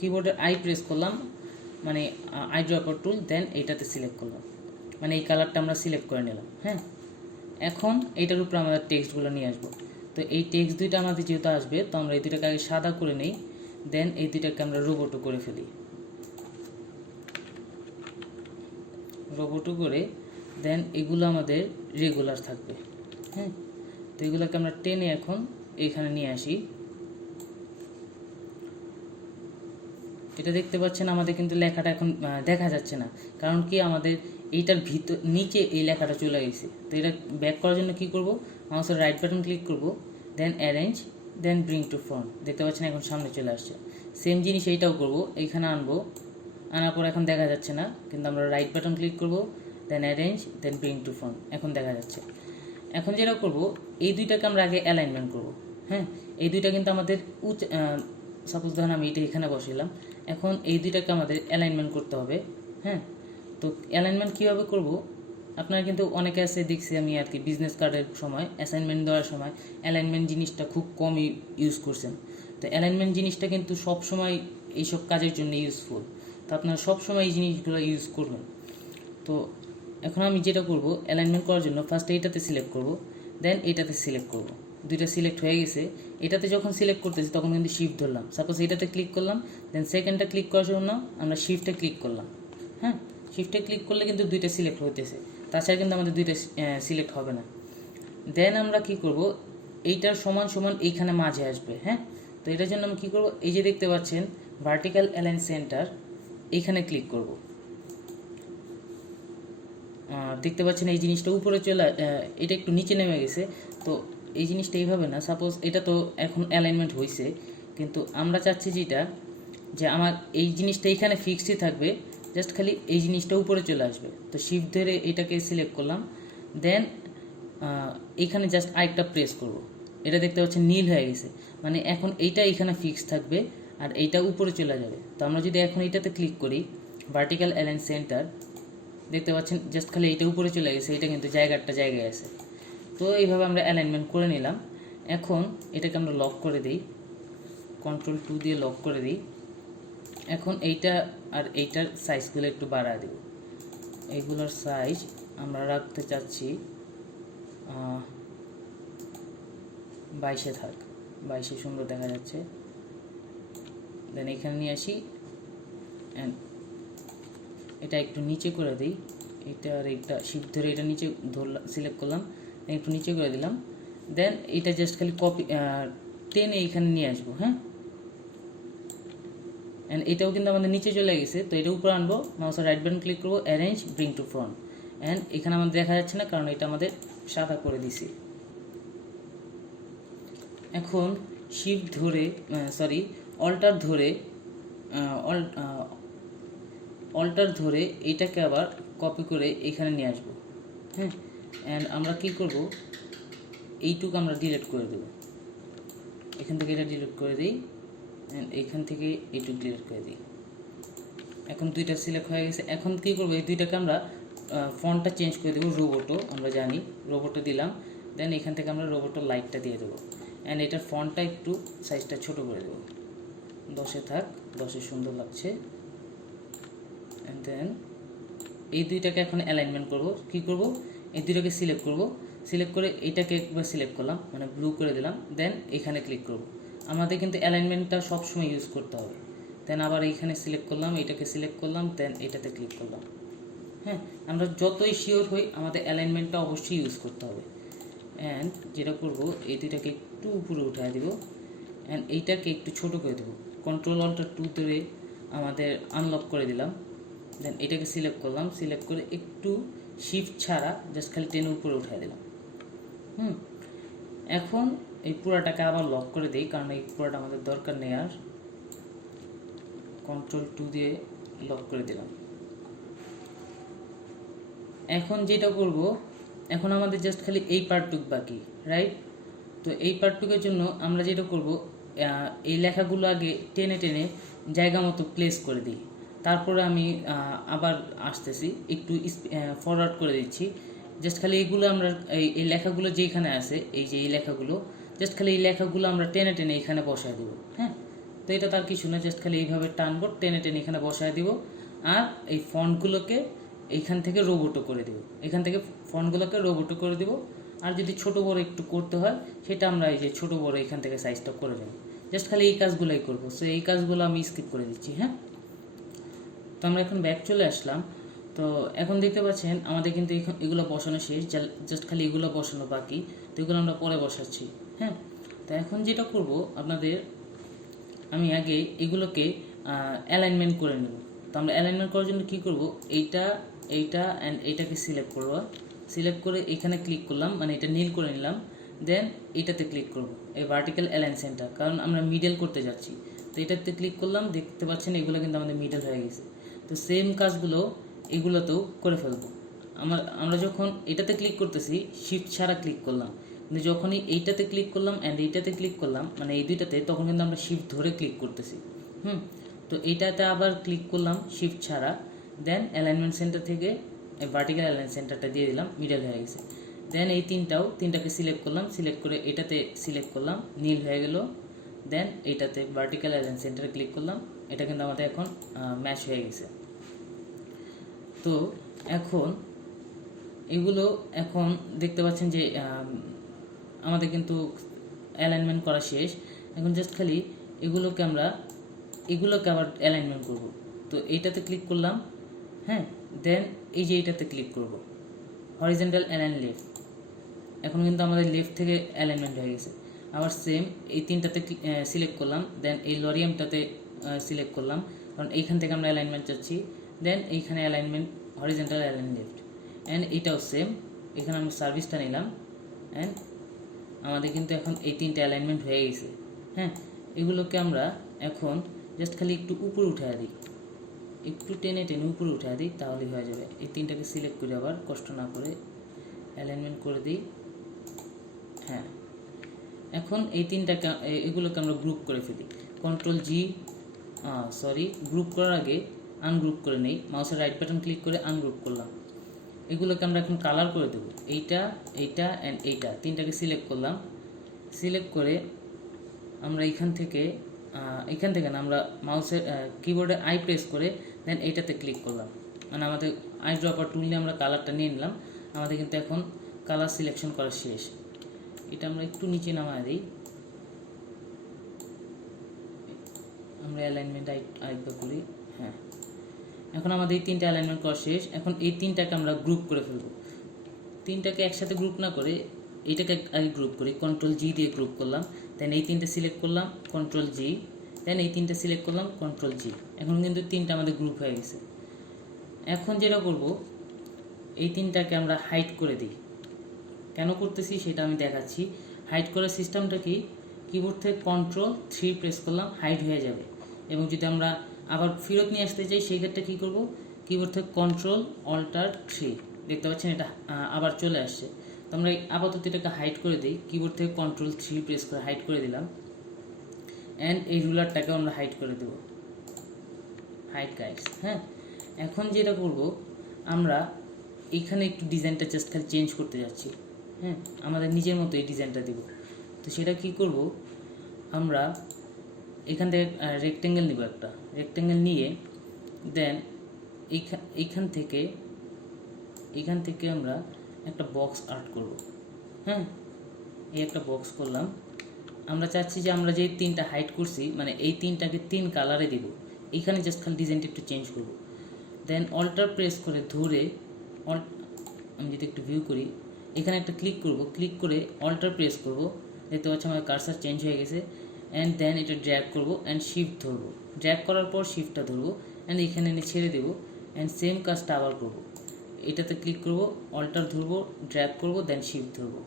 কিবোর্ডের আই প্রেস করলাম, মানে আই ড্রপার টুল, দেন এইটাতে সিলেক্ট করলাম, মানে এই কালারটা আমরা সিলেক্ট করে নিলাম। হ্যাঁ, এখন এইটার উপরে আমাদের টেক্সটগুলো নিয়ে আসবো। তো এই টেক্সট দুইটা আমাদের যেহেতু আসবে, তো আমরা এই দুইটাকে আগে সাদা করে নেই, দেন এই দুইটাকে আমরা রোবটও করে ফেলি। রোবটও করে দেন এগুলো আমাদের রেগুলার থাকবে। হ্যাঁ, তো এগুলোকে আমরা টেনে এখন এইখানে নিয়ে আসি। এটা দেখতে পাচ্ছেন আমাদের কিন্তু লেখাটা এখন দেখা যাচ্ছে না, কারণ কি আমাদের এইটার ভিতর নিচে এই লেখাটা চলে গেছে। তো এটা ব্যাক করার জন্য কি করব, মাউসের রাইট বাটন ক্লিক করব, then arrange, then bring to front. দেখতে পাচ্ছেন এখন সামনে চলে আসছে। সেম জিনিস এইটাও করব, এইখানে আনবো, আনার পর এখন দেখা যাচ্ছে না, কিন্তু আমরা রাইট বাটন ক্লিক করব, then arrange, then bring to front, এখন দেখা যাচ্ছে। এখন যেটা করব, এই দুইটাকে আমরা আগে অ্যালাইনমেন্ট করব। হ্যাঁ, এই দুইটা কিন্তু আমাদের সাপোজ ধরেন আমি এটা এখানে বসাইলাম, এখন এই দুইটাকে আমাদের অ্যালাইনমেন্ট করতে হবে। হ্যাঁ, তো অ্যালাইনমেন্ট কীভাবে করব, আপনারা কিন্তু অনেকে আছে দেখছি আমি আর কি বিজনেস কার্ডের সময় অ্যাসাইনমেন্ট দেওয়ার সময় অ্যালাইনমেন্ট জিনিসটা খুব কমই ইউজ করছেন। তো অ্যালাইনমেন্ট জিনিসটা কিন্তু সব সময় এইসব কাজের জন্য ইউজফুল, তো আপনারা সব সময় এই জিনিসগুলো ইউজ করবেন। তো এখন আমি যেটা করব, অ্যালাইনমেন্ট করার জন্য ফার্স্টে এইটাতে সিলেক্ট করব, দেন এইটাতে সিলেক্ট করব। দুইটা সিলেক্ট হয়ে গেছে। এটাতে যখন সিলেক্ট করতেছি তখন কিন্তু শিফট ধরলাম, সাপোজ এটাতে ক্লিক করলাম, দেন সেকেন্ডটা ক্লিক করার জন্য আমরা শিফটে ক্লিক করলাম। হ্যাঁ, শিফটে ক্লিক করলে কিন্তু দুইটা সিলেক্ট হইতেছে, তাছাড়া কিন্তু আমাদের দুইটা সিলেক্ট হবে না। দেন আমরা কি করব, এইটার সমান সমান এইখানে মাঝে আসবে। হ্যাঁ, তো এটার জন্য আমি কী করব, এই যে দেখতে পাচ্ছেন ভার্টিক্যাল অ্যালাইন সেন্টার, এইখানে ক্লিক করব। দেখতে পাচ্ছেন এই জিনিসটা উপরে চলে, এটা একটু নিচে নেমে গেছে। তো এই জিনিসটা এইভাবে না, সাপোজ এটা তো এখন অ্যালাইনমেন্ট হয়েছে, কিন্তু আমরা চাচ্ছি যেটা, যে আমার এই জিনিসটা এখানে ফিক্সডই থাকবে, জাস্ট খালি এই জিনিসটা উপরে চলে আসবে। তো শিফট ধরে এটাকে সিলেক্ট করলাম, দেন এইখানে জাস্ট আরেকটা প্রেস করব। এটা দেখতে পাচ্ছেন নীল হয়ে গেছে, মানে এখন এইটা এখানে ফিক্স থাকবে আর এইটা উপরে চলে যাবে। তো আমরা যদি এখন এইটাতে ক্লিক করি, ভার্টিক্যাল অ্যালাইন সেন্টার, দেখতে পাচ্ছেন জাস্ট খালি এইটা উপরে চলে গেছে, এটা কিন্তু জায়গায় আছে। তো এইভাবে আমরা অ্যালাইনমেন্ট করে নিলাম। এখন এটাকে আমরা লক করে দিই, Ctrl+2 দিয়ে লক করে দিই। এখন এইটা আর এইটার সাইজগুলো একটু বাড়ায় দেব। এইগুলোর সাইজ আমরা রাখতে চাচ্ছি 22-এ থাক, 22-এ সুন্দর দেখা যাচ্ছে। দেন এখানে নিয়ে আসি অ্যান্ড এটা একটু নিচে করে দিই। এটা আর এইটা শিফট ধরে এটা নিচে ধরলাম, সিলেক্ট করলাম, একটু নিচে করে দিলাম। দেন এটা জাস্ট খালি কপি টেনে এইখানে নিয়ে আসবো। হ্যাঁ, অ্যান্ড এটাও কিন্তু আমাদের নিচে চলে গেছে। তো এটা উপরে আনবো, মাউসের রাইট বাটন ক্লিক করবো, arrange bring to front. And এখানে আমাদের দেখা যাচ্ছে না, কারণ এটা আমাদের শাখা করে দিছি। এখন শিফট ধরে অল্টার ধরে এইটাকে আবার কপি করে এখানে নিয়ে আসবো। হ্যাঁ, অ্যান্ড আমরা কি করব, এইটুকু আমরা ডিলিট করে দেব। এখান থেকে এটা ডিলিট করে দিই, অ্যান্ড এখান থেকে এইটুকু ডিলিট করে দিই। এখন দুইটা সিলেক্ট হয়ে গেছে। এখন কী করবো, এই দুইটাকে আমরা ফন্টটা চেঞ্জ করে দেবো। রোবোটো আমরা জানি, রোবোটো দিলাম। দেন এখান থেকে আমরা রোবোটো লাইটটা দিয়ে দেবো, অ্যান্ড এটার ফন্টটা একটু সাইজটা ছোট করে দেবো, 10-এ থাক, 10-এ সুন্দর লাগছে। অ্যান্ড দেন এই দুইটাকে এখন অ্যালাইনমেন্ট করব। কি করব, এই দুইটাকে সিলেক্ট করব, সিলেক্ট করে এইটাকে একবার সিলেক্ট করলাম, মানে ব্লু করে দিলাম। দেন এখানে ক্লিক করব। আমাদের কিন্তু অ্যালাইনমেন্টটা সবসময় ইউজ করতে হবে। দেন আবার এইখানে সিলেক্ট করলাম, এইটাকে সিলেক্ট করলাম, দেন এটাতে ক্লিক করলাম। হ্যাঁ, আমরা যতই শিওর হই আমাদের অ্যালাইনমেন্টটা অবশ্যই ইউজ করতে হবে। অ্যান্ড যেটা করব, এই দুইটাকে একটু উপরে উঠায় দেব, অ্যান্ড এইটাকে একটু ছোট করে দেবো। Ctrl+Alt+2 ধরে আমাদের আনলক করে দিলাম। দেন এটাকে সিলেক্ট করলাম, সিলেক্ট করে একটু শিফট ছাড়া জাস্ট খালি টেনে উপরে উঠায় দিলাম। এখন এই পুরাটাকে আবার লক করে দিই, কারণ এই পুরাটা আমাদের দরকার নেই আর। Ctrl+2 দিয়ে লক করে দিলাম। এখন যেটা করব, এখন আমাদের জাস্ট খালি এই পার্টটুক বাকি, রাইট? তো এই পার্টটুকের জন্য আমরা যেটা করব, এই লেখাগুলো আগে টেনে টেনে জায়গা মতো প্লেস করে দিই। তারপরে আমি আবার আসতেছি, একটু ফরওয়ার্ড করে দিচ্ছি। জাস্ট খালি এইগুলো আমরা এই লেখাগুলো যেখানে আছে, এই যে এই লেখাগুলো, জাস্ট খালি এই লেখাগুলো আমরা টেনে টেনে এখানে বসায় দেবো। হ্যাঁ, তো এটা তার কিছু না, জাস্ট খালি এইভাবে টানবো, টেনে টেনে এখানে বসায় দিব। আর এই ফন্টগুলোকে এইখান থেকে রোবোটো করে দেব, এখান থেকে ফন্টগুলোকে রোবোটো করে দেব। আর যদি ছোট বড় একটু করতে হয়, সেটা আমরা এই যে ছোট বড় এখান থেকে সাইজটা করে দেব। জাস্ট খালি এই কাজগুলোই করবো। সো এই কাজগুলো আমি স্কিপ করে দিচ্ছি। হ্যাঁ, তো আমরা এখন ব্যাক চলে আসলাম। তো এখন দেখতে পাচ্ছেন আমাদের কিন্তু এগুলো বসানো শেষ, জাস্ট খালি এগুলো বসানো বাকি। তো এগুলো আমরা পরে বসাচ্ছি। হ্যাঁ, তো এখন যেটা করব, আমি আগে এগুলোকে অ্যালাইনমেন্ট করে নেব। তো আমরা অ্যালাইনমেন্ট করার জন্য কী করব, এইটা অ্যান্ড এইটাকে সিলেক্ট করব। সিলেক্ট করে এখানে ক্লিক করলাম, মানে এটা নীল করে নিলাম। দেন এটাতে ক্লিক করব, এই ভার্টিক্যাল অ্যালাইন সেন্টার, কারণ আমরা মিডল করতে যাচ্ছি। তো এটাতে ক্লিক করলাম, দেখতে পাচ্ছেন এগুলো কিন্তু আমাদের মিডল হয়ে গেছে। তো সেম কাজগুলো এগুলোতেও করে ফেলবো। আমরা যখন এটাতে ক্লিক করতেছি, শিফট ছাড়া ক্লিক করলাম, কিন্তু যখনই এইটাতে ক্লিক করলাম অ্যান্ড এইটাতে ক্লিক করলাম, মানে এই দুইটাতে, তখন কিন্তু আমরা শিফট ধরে ক্লিক করতেছি। তো এইটাতে আবার ক্লিক করলাম শিফট ছাড়া। দেন অ্যালাইনমেন্ট সেন্টার থেকে ভার্টিক্যাল অ্যালাইন সেন্টারটা দিয়ে দিলাম, মিডল হয়ে গেছে। দেন এই তিনটাকে সিলেক্ট করলাম, সিলেক্ট করে এটাতে সিলেক্ট করলাম, নীল হয়ে গেল। দেন এইটাতে ভার্টিক্যাল অ্যালাইন সেন্টারে ক্লিক করলাম, এটা কিন্তু আমাদের এখন ম্যাচ হয়ে গেছে। তো এখন এগুলো এখন দেখতে পাচ্ছেন যে আমাদের কিন্তু অ্যালাইনমেন্ট করা শেষ। এখন জাস্ট খালি এগুলোকে আবার অ্যালাইনমেন্ট করব। তো এইটাতে ক্লিক করলাম। হ্যাঁ, দেন এই যে এইটাতে ক্লিক করব, হরিজন্টাল অ্যালাইন লেফট। এখন কিন্তু আমাদের লেফট থেকে অ্যালাইনমেন্ট হয়ে গেছে। আবার সেম এই তিনটাতে সিলেক্ট করলাম, দেন এই লরিয়ামটাতে সিলেক্ট করলাম, কারণ এইখান থেকে আমরা অ্যালাইনমেন্ট চাচ্ছি। দেন এইখানে alignment horizontal align left, and এইটাও সেম, এখানে আমরা সার্ভিসটা নিলাম। অ্যান্ড আমাদের কিন্তু এখন এই তিনটে অ্যালাইনমেন্ট হয়ে গেছে। হ্যাঁ, এগুলোকে আমরা এখন জাস্ট খালি একটু উপরে উঠে দিই। একটু টেনে টেনে উপরে উঠে দিই, তাহলেই হয়ে যাবে। এই তিনটাকে সিলেক্ট করে আবার কষ্ট না করে অ্যালাইনমেন্ট করে দিই। হ্যাঁ, এখন এই তিনটাকে এগুলোকে আমরা গ্রুপ করে ফেলি। কন্ট্রোল জি, গ্রুপ করার আগে আনগ্রুপ করে নেই। মাউসের রাইট বাটন ক্লিক করে আনগ্রুপ করলাম। এগুলোকে আমরা এখন কালার করে দেবো। এইটা, এইটা অ্যান্ড এইটা তিনটাকে সিলেক্ট করলাম। সিলেক্ট করে আমরা এখান থেকে না, আমরা মাউসের কিবোর্ডে আই প্রেস করে দেন এইটাতে ক্লিক করলাম। মানে আমাদের আই ড্রপার টুল নিয়ে আমরা কালারটা নিয়ে নিলাম। আমাদের কিন্তু এখন কালার সিলেকশন করা শেষ। এটা আমরা একটু নিচে নামায় দিই। আমরা অ্যালাইনমেন্ট আরেকবার করি। হ্যাঁ, এখন আমাদের এই তিনটা অ্যালাইনমেন্ট করা শেষ। এখন এই তিনটাকে আমরা গ্রুপ করে ফেলবো। তিনটাকে একসাথে গ্রুপ না করে এইটাকে আগে গ্রুপ করি। কন্ট্রোল জি দিয়ে গ্রুপ করলাম, দেন এই তিনটে সিলেক্ট করলাম, কন্ট্রোল জি, দেন এই তিনটে সিলেক্ট করলাম, কন্ট্রোল জি। এখন কিন্তু তিনটা আমাদের গ্রুপ হয়ে গেছে। এখন যেটা করব, এই তিনটাকে আমরা হাইড করে দিই। কেন করতেছি সেটা আমি দেখাচ্ছি। হাইড করার সিস্টেমটা কি, কিবোর্ড থেকে কন্ট্রোল 3 প্রেস করলাম, হাইড হয়ে যাবে। এবং যদি আমরা আবার ফেরত নিয়ে আসতে চাই সেই ক্ষেত্রে কী করব, কিবোর্ড থেকে কন্ট্রোল অল্টার 3, দেখতে পাচ্ছেন এটা আবার চলে আসছে। তো আমরা আপাতত এটাকে হাইড করে দিই। কিবোর্ড থেকে কন্ট্রোল 3 প্রেস করে হাইড করে দিলাম। অ্যান্ড এই রুলারটাকেও আমরা হাইড করে দেব, হাইড গাইডস। হ্যাঁ, এখন যেটা করব, আমরা এখানে একটু ডিজাইনটা জাস্ট খালি চেঞ্জ করতে যাচ্ছি। হ্যাঁ, আমাদের নিজের মতো এই ডিজাইনটা দেব। তো সেটা কি করব, আমরা এখান থেকে রেক্টেঙ্গেল নিব, একটা রেক্টেঙ্গেল নিয়ে দেন এইখান থেকে আমরা একটা বক্স আর্ট করব। হ্যাঁ, এই একটা বক্স করলাম। আমরা চাচ্ছি যে আমরা যে তিনটা হাইড করছি, মানে এই তিনটাকে 3 কালারে দেব। এইখানে জাস্ট খালি ডিজাইনটা একটু চেঞ্জ করব। দেন অল্টার প্রেস করে ধরে আমি যদি একটু ভিউ করি, এখানে একটা ক্লিক করব, ক্লিক করে অল্টার প্রেস করব, দেখতে পাচ্ছি আমার কার্সার চেঞ্জ হয়ে গেছে। অ্যান্ড দেন এটা ড্র্যাগ করব অ্যান্ড শিফট ধরবো। ড্র্যাগ করার পর শিফটটা ধরবো অ্যান্ড এখানে এনে ছেড়ে দেবো। অ্যান্ড সেম কাজটা আবার করব। এটাতে ক্লিক করব, অল্টার ধরবো, ড্র্যাগ করব, দেন শিফট ধরবো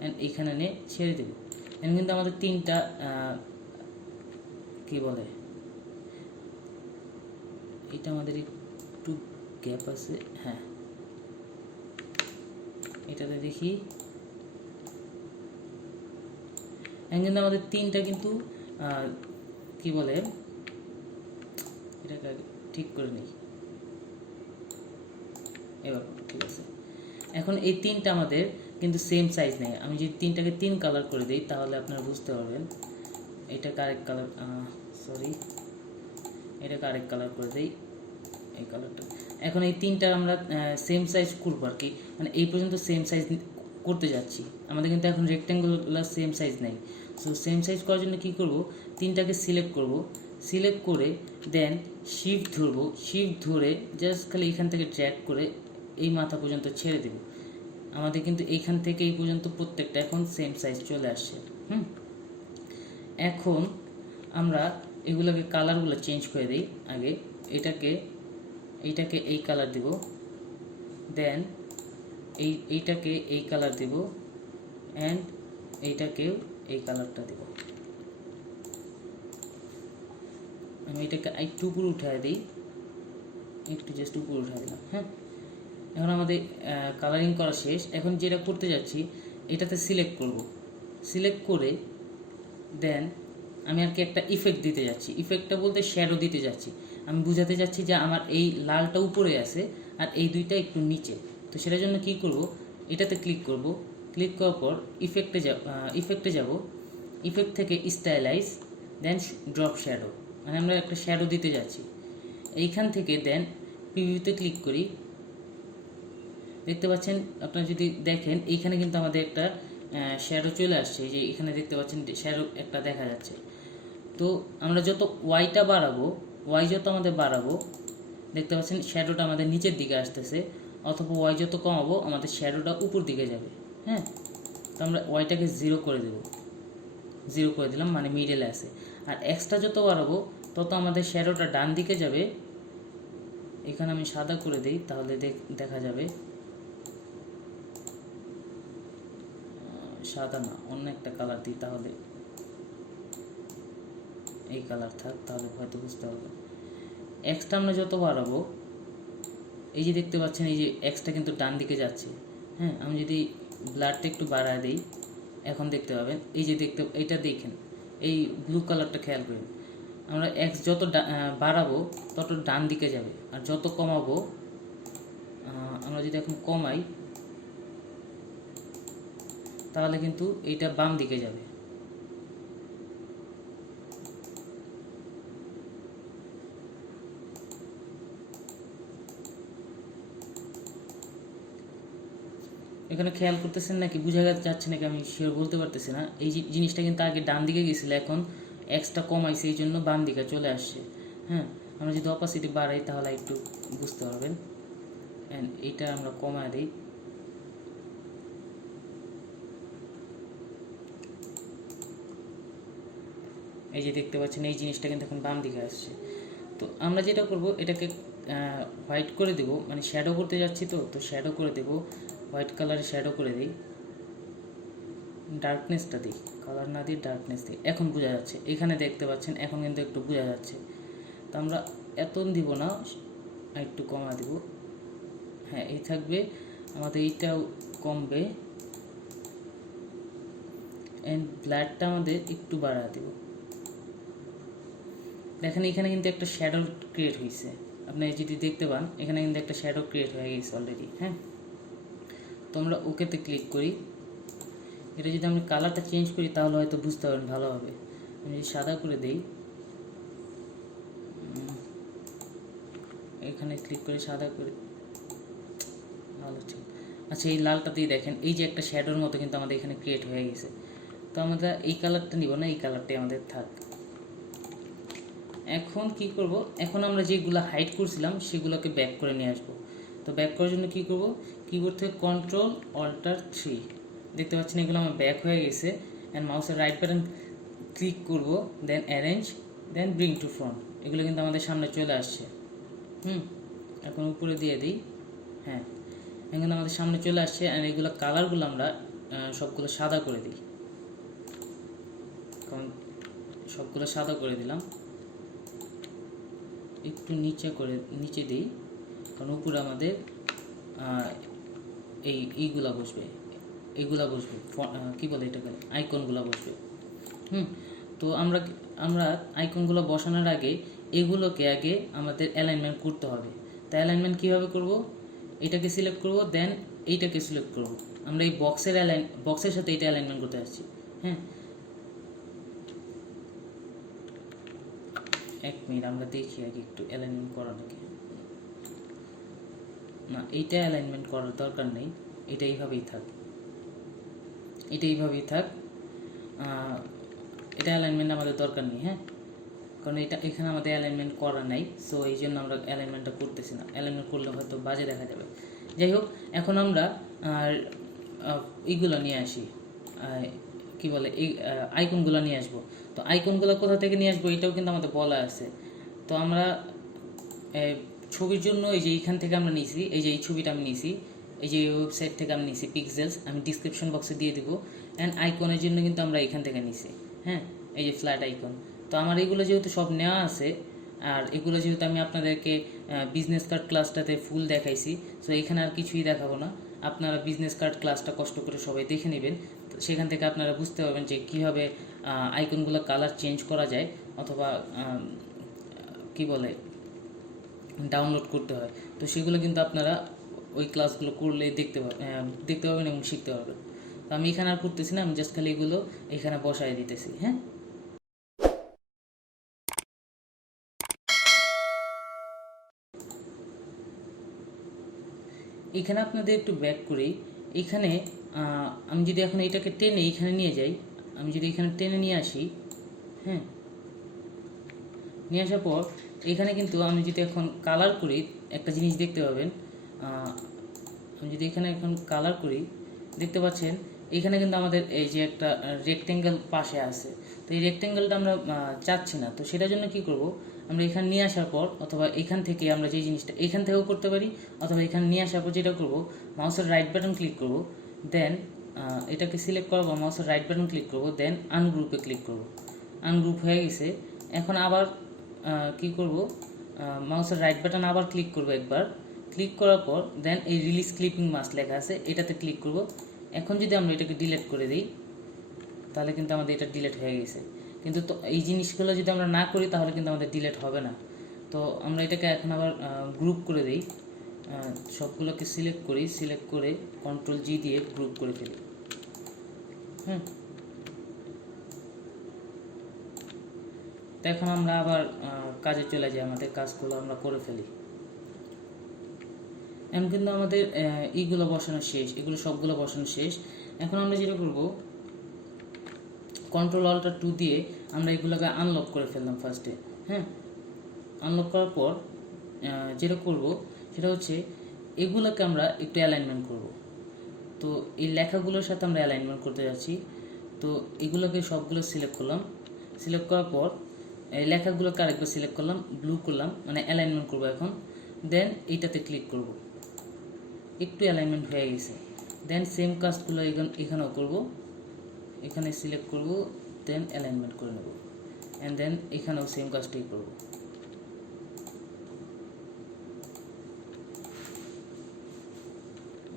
অ্যান্ড এখানে এনে ছেড়ে দেবো। অ্যান্ড কিন্তু আমাদের তিনটা কী বলে, এটা আমাদের একটু গ্যাপ আছে। হ্যাঁ, এটাতে দেখি কিন্তু আমাদের তিনটা কিন্তু কি বলে, এটাকে ঠিক করে নিই। এবার ঠিক আছে। এখন এই তিনটা আমাদের কিন্তু সেম সাইজ নেই। আমি যদি তিনটাকে 3 কালার করে দিই তাহলে আপনারা বুঝতে পারবেন। এটাকে আরেক কালার, এটাকে আরেক কালার করে দিই, এই কালারটা। এখন এই তিনটা আমরা সেম সাইজ করবো আর কি, মানে এই পর্যন্ত সেম সাইজ করতে যাচ্ছি। আমাদের কিন্তু এখন রেক্ট্যাঙ্গুলার সেম সাইজ নেই। সো সেম সাইজ করার জন্য কী করব, তিনটাকে সিলেক্ট করব, সিলেক্ট করে দেন শিফট ধরবো, শিফট ধরে জাস্ট খালি এখান থেকে ড্র্যাগ করে এই মাথা পর্যন্ত ছেড়ে দেব। আমাদের কিন্তু এইখান থেকে এই পর্যন্ত প্রত্যেকটা এখন সেম সাইজ চলে আসছে। এখন আমরা এগুলোকে কালারগুলো চেঞ্জ করে দিই। আগে এইটাকে এই কালার দেব, দেন এইটাকে এই কালার দেব, অ্যান্ড এইটাকেও এই কালারটা দেব। আমি এটাকে একটু উপরে উঠায় দিই, একটু জাস্ট উপরে উঠায় দিলাম। হ্যাঁ, এখন আমাদের কালারিং করা শেষ। এখন যেটা করতে যাচ্ছি, এটাতে সিলেক্ট করব, সিলেক্ট করে দেন আমি আর কি একটা ইফেক্ট দিতে যাচ্ছি। ইফেক্টটা বলতে শ্যাডো দিতে যাচ্ছি। আমি বুঝাতে যাচ্ছি যে আমার এই লালটা উপরে আছে আর এই দুইটা একটু নিচে। তো সেটার জন্য কী করব, এটাতে ক্লিক করব, ক্লিক করার পর ইফেক্টে যাব, ইফেক্ট থেকে স্টাইলাইজ, দেন ড্রপ শ্যাডো, মানে আমরা একটা শ্যাডো দিতে যাচ্ছি। এইখান থেকে দেন প্রিভিউতে ক্লিক করি। দেখতে পাচ্ছেন, আপনারা যদি দেখেন এইখানে কিন্তু আমাদের একটা শ্যাডো চলে আসছে। যে এখানে দেখতে পাচ্ছেন শ্যাডো একটা দেখা যাচ্ছে। তো আমরা যত ওয়াইটা বাড়াবো, ওয়াই যত আমাদের বাড়াবো, দেখতে পাচ্ছেন শ্যাডোটা আমাদের নিচের দিকে আসতেছে, অথবা ওয়াই যত কমাবো আমাদের শ্যাডোটা উপর দিকে যাবে। হ্যাঁ, তো আমরা ওয়াইটাকে 0 করে দেব, 0 করে দিলাম, মানে মিডলে আছে। আর এক্সট্রা যত বাড়াবো তত আমাদের শ্যাডোটা ডান দিকে যাবে। এখানে আমি সাদা করে দিই, তাহলে দেখা যাবে, সাদা না অন্য একটা কালার দিই, তাহলে এই কালার থাক, তাহলে হয়তো বুঝতে পারবেন। এক্সটা আমরা যত বাড়াবো, এই যে দেখতে পাচ্ছেন এই যে এক্সটা কিন্তু ডান দিকে যাচ্ছে। হ্যাঁ, আমি যদি ব্লাডটা একটু বাড়ায় দিই, এখন দেখতে পাবেন এই যে এটা দেখেন, এই ব্লু কালারটা খেয়াল করেন, আমরা এক্স যত বাড়াবো তত ডান দিকে যাবে, আর যত কমাবো, আমরা যদি এখন কমাই তাহলে কিন্তু এইটা বাম দিকে যাবে। এখানে খেয়াল করতেছেন নাকি, বোঝা যাচ্ছে নাকি আমি শিওর বলতে পারতেছি না। এই জিনিসটা কিন্তু আগে ডান দিকে গেছিলো, এখন এক্সটা কমাইছে এই জন্য বাম দিকে চলে আসছে। হ্যাঁ, আমরা যদি অপাসিটি বাড়াই তাহলে একটু বুঝতে পারবেন। অ্যান্ড এইটা আমরা কমায় দিই, এই যে দেখতে পাচ্ছেন এই জিনিসটা কিন্তু এখন বাম দিকে আসছে। তো আমরা যেটা করব, এটাকে হোয়াইট করে দেব, মানে শ্যাডো করতে যাচ্ছি, তো শ্যাডো করে দেব, হোয়াইট কালারে শ্যাডো করে দিই, ডার্কনেসটা দিই, কালার না দিই ডার্কনেস দিই। এখন বোঝা যাচ্ছে, এখানে দেখতে পাচ্ছেন এখন কিন্তু একটু বোঝা যাচ্ছে। তো আমরা এত দিব না, একটু কমা দিব। হ্যাঁ, এই থাকবে, আমাদের এইটাও কমবে। অ্যান্ড ব্লাডটা আমাদের একটু বাড়া দেব। দেখেন এখানে কিন্তু একটা শ্যাডো ক্রিয়েট হয়েছে, আপনি যদি দেখতে পান এখানে কিন্তু একটা শ্যাডো ক্রিয়েট হয়ে গেছে অলরেডি। হ্যাঁ, তো আমরা ওকেতে ক্লিক করি। এটা যদি আমি কালারটা চেঞ্জ করি তাহলে হয়তো বুঝতে পারবেন ভালো হবে। আমি যদি সাদা করে দেই, এখানে ক্লিক করে সাদা করে, ভালো ঠিক। আচ্ছা, এই লালটাতেই দেখেন এই যে একটা শ্যাডোর মতো কিন্তু আমাদের এখানে ক্রিয়েট হয়ে গেছে। তো আমরা এই কালারটা নিব না, এই কালারটাই আমাদের থাক। এখন কি করব, এখন আমরা যেগুলো হাইড করছিলাম সেগুলোকে ব্যাক করে নিয়ে আসবো। তো ব্যাক করার জন্য কি করব, কিবোর্ড থেকে কন্ট্রোল অল্টার 3, দেখতে পাচ্ছেন এগুলো আমার ব্যাক হয়ে গেছে। অ্যান্ড মাউসের রাইট বাটন ক্লিক করব, then arrange, then bring to front, এগুলো কিন্তু আমাদের সামনে চলে আসছে। এখন উপরে দিয়ে দিই। হ্যাঁ, এখন আমাদের সামনে চলে আসছে। আর এগুলো কালারগুলো আমরা সবগুলো সাদা করে দিই, কারণ সবগুলো সাদা করে দিলাম। একটু নিচে দিই, কারণ উপরে আমাদের এইগুলা বসবে, কী বলে এটাকে, আইকনগুলো বসবে। তো আমরা আইকনগুলো বসানোর আগে এগুলোকে আগে আমাদের অ্যালাইনমেন্ট করতে হবে। তাই অ্যালাইনমেন্ট কীভাবে করব, এটাকে সিলেক্ট করব, দেন এইটাকে সিলেক্ট করব। আমরা এই বক্সের সাথে এটা অ্যালাইনমেন্ট করতে আসছি। হ্যাঁ, 1 মিনিট আমরা দেখি আগে একটু অ্যালাইনমেন্ট করা নাকি না। এইটা অ্যালাইনমেন্ট করার দরকার নেই, এটা এইভাবেই থাক, এটা অ্যালাইনমেন্ট আমাদের দরকার নেই। হ্যাঁ, কারণ এখানে আমাদের অ্যালাইনমেন্ট করা নাই, সো এই জন্য আমরা অ্যালাইনমেন্টটা করতেছি না। অ্যালাইনমেন্ট করলে হয়তো বাজে দেখা যাবে। যাই হোক, এখন আমরা এইগুলো নিয়ে আসি, কি বলে, এই আইকনগুলো নিয়ে আসবো। তো আইকনগুলো কোথা থেকে নিয়ে আসবো এটাও কিন্তু আমাদের বলা আছে। তো আমরা ছবির জন্য এই যে এইখান থেকে আমরা নিয়েছি, এই যে এই ছবিটা আমি নিয়েছি, এই যে ওয়েবসাইট থেকে আমি নিয়েছি পিক্সেলস, আমি ডিসক্রিপশন বক্সে দিয়ে দেবো। অ্যান্ড আইকনের জন্য কিন্তু আমরা এখান থেকে নিয়েছি। হ্যাঁ, এই যে ফ্ল্যাট আইকন। তো আমার এগুলো যেহেতু সব নেওয়া আছে, আর এগুলো যেহেতু আমি আপনাদেরকে বিজনেস কার্ড ক্লাসটাতে ফুল দেখাইছি, সো এখানে আর কিছুই দেখাবো না। আপনারা বিজনেস কার্ড ক্লাসটা কষ্ট করে সবাই দেখে নেবেন, সেখান থেকে আপনারা বুঝতে পারবেন যে কীভাবে আইকনগুলো কালার চেঞ্জ করা যায়, অথবা কি বলে ডাউনলোড করতে হয়। তো সেগুলো কিন্তু আপনারা ওই ক্লাসগুলো করলে দেখতে পাবেন এবং শিখতে পারবেন। তো আমি এখানে আর করতেছি না, আমি জাস্ট খালি এগুলো এখানে বসায় দিতেছি। হ্যাঁ, এখানে আপনাদের একটু ব্যাক করি। এখানে আমি যদি এখন এটাকে টেনে এখানে নিয়ে যাই, আমি যদি এখানে টেনে নিয়ে আসি, হ্যাঁ, নিয়ে আসার পর এখানে কিন্তু আমি যদি এখন কালার করি, একটা জিনিস দেখতে পাবেন। আমি যদি এখানে এখন কালার করি, দেখতে পাচ্ছেন এখানে কিন্তু আমাদের এই যে একটা রেক্টেঙ্গেল পাশে আছে। তো এই রেক্টেঙ্গেলটা আমরা চাচ্ছি না। তো সেটার জন্য কি করব, আমরা এখানে নিয়ে আসার পর, অথবা এখান থেকে আমরা যে জিনিসটা এখান থেকেও করতে পারি, অথবা এখানে নিয়ে আসার পর যেটা করব, মাউসের রাইট বাটন ক্লিক করব, দেন এটাকে সিলেক্ট করব, মাউসের রাইট বাটন ক্লিক করব, দেন আনগ্রুপে ক্লিক করব। আনগ্রুপ হয়ে গেছে। এখন আবার কি করব, মাউসের রাইট বাটন আবার ক্লিক করব একবার, ক্লিক করার পর দেন এই রিলিজ ক্লিপিং মাস্ক লেখা আছে এটাতে ক্লিক করব। এখন যদি আমরা এটাকে ডিলিট করে দিই তাহলে কিন্তু আমাদের এটা ডিলিট হয়ে গেছে, কিন্তু তো এই জিনিসগুলো যদি আমরা না করি তাহলে কিন্তু আমাদের ডিলিট হবে না। তো আমরা এটাকে এখন আবার গ্রুপ করে দিই, সবগুলোকে সিলেক্ট করি, সিলেক্ট করে কন্ট্রোল জি দিয়ে গ্রুপ করে ফেলি। হুম, তো এখন আমরা আবার কাজে চলে যাই, আমাদের কাজগুলো আমরা করে ফেলি। এখন কিন্তু আমাদের এইগুলো বসানো শেষ, এগুলো সবগুলো বসানো শেষ। এখন আমরা যেটা করব, কন্ট্রোল অল্টার 2 দিয়ে আমরা এগুলোকে আনলক করে ফেললাম ফার্স্টে। হ্যাঁ, আনলক করার পর যেটা করব সেটা হচ্ছে এগুলোকে আমরা একটু অ্যালাইনমেন্ট করব। তো এই লেখাগুলোর সাথে আমরা অ্যালাইনমেন্ট করতে যাচ্ছি। তো এগুলোকে সবগুলো সিলেক্ট করলাম, সিলেক্ট করার পর এই লেখাগুলোকে আরেকবার সিলেক্ট করলাম, ব্লু করলাম, মানে অ্যালাইনমেন্ট করব এখন। দেন এইটাতে ক্লিক করব, একটু অ্যালাইনমেন্ট হয়ে গেছে। দেন সেম কাজগুলো এখানেও করব, এখানে সিলেক্ট করব, দেন অ্যালাইনমেন্ট করে নেব, অ্যান্ড দেন এখানেও সেম কাজটাই করব।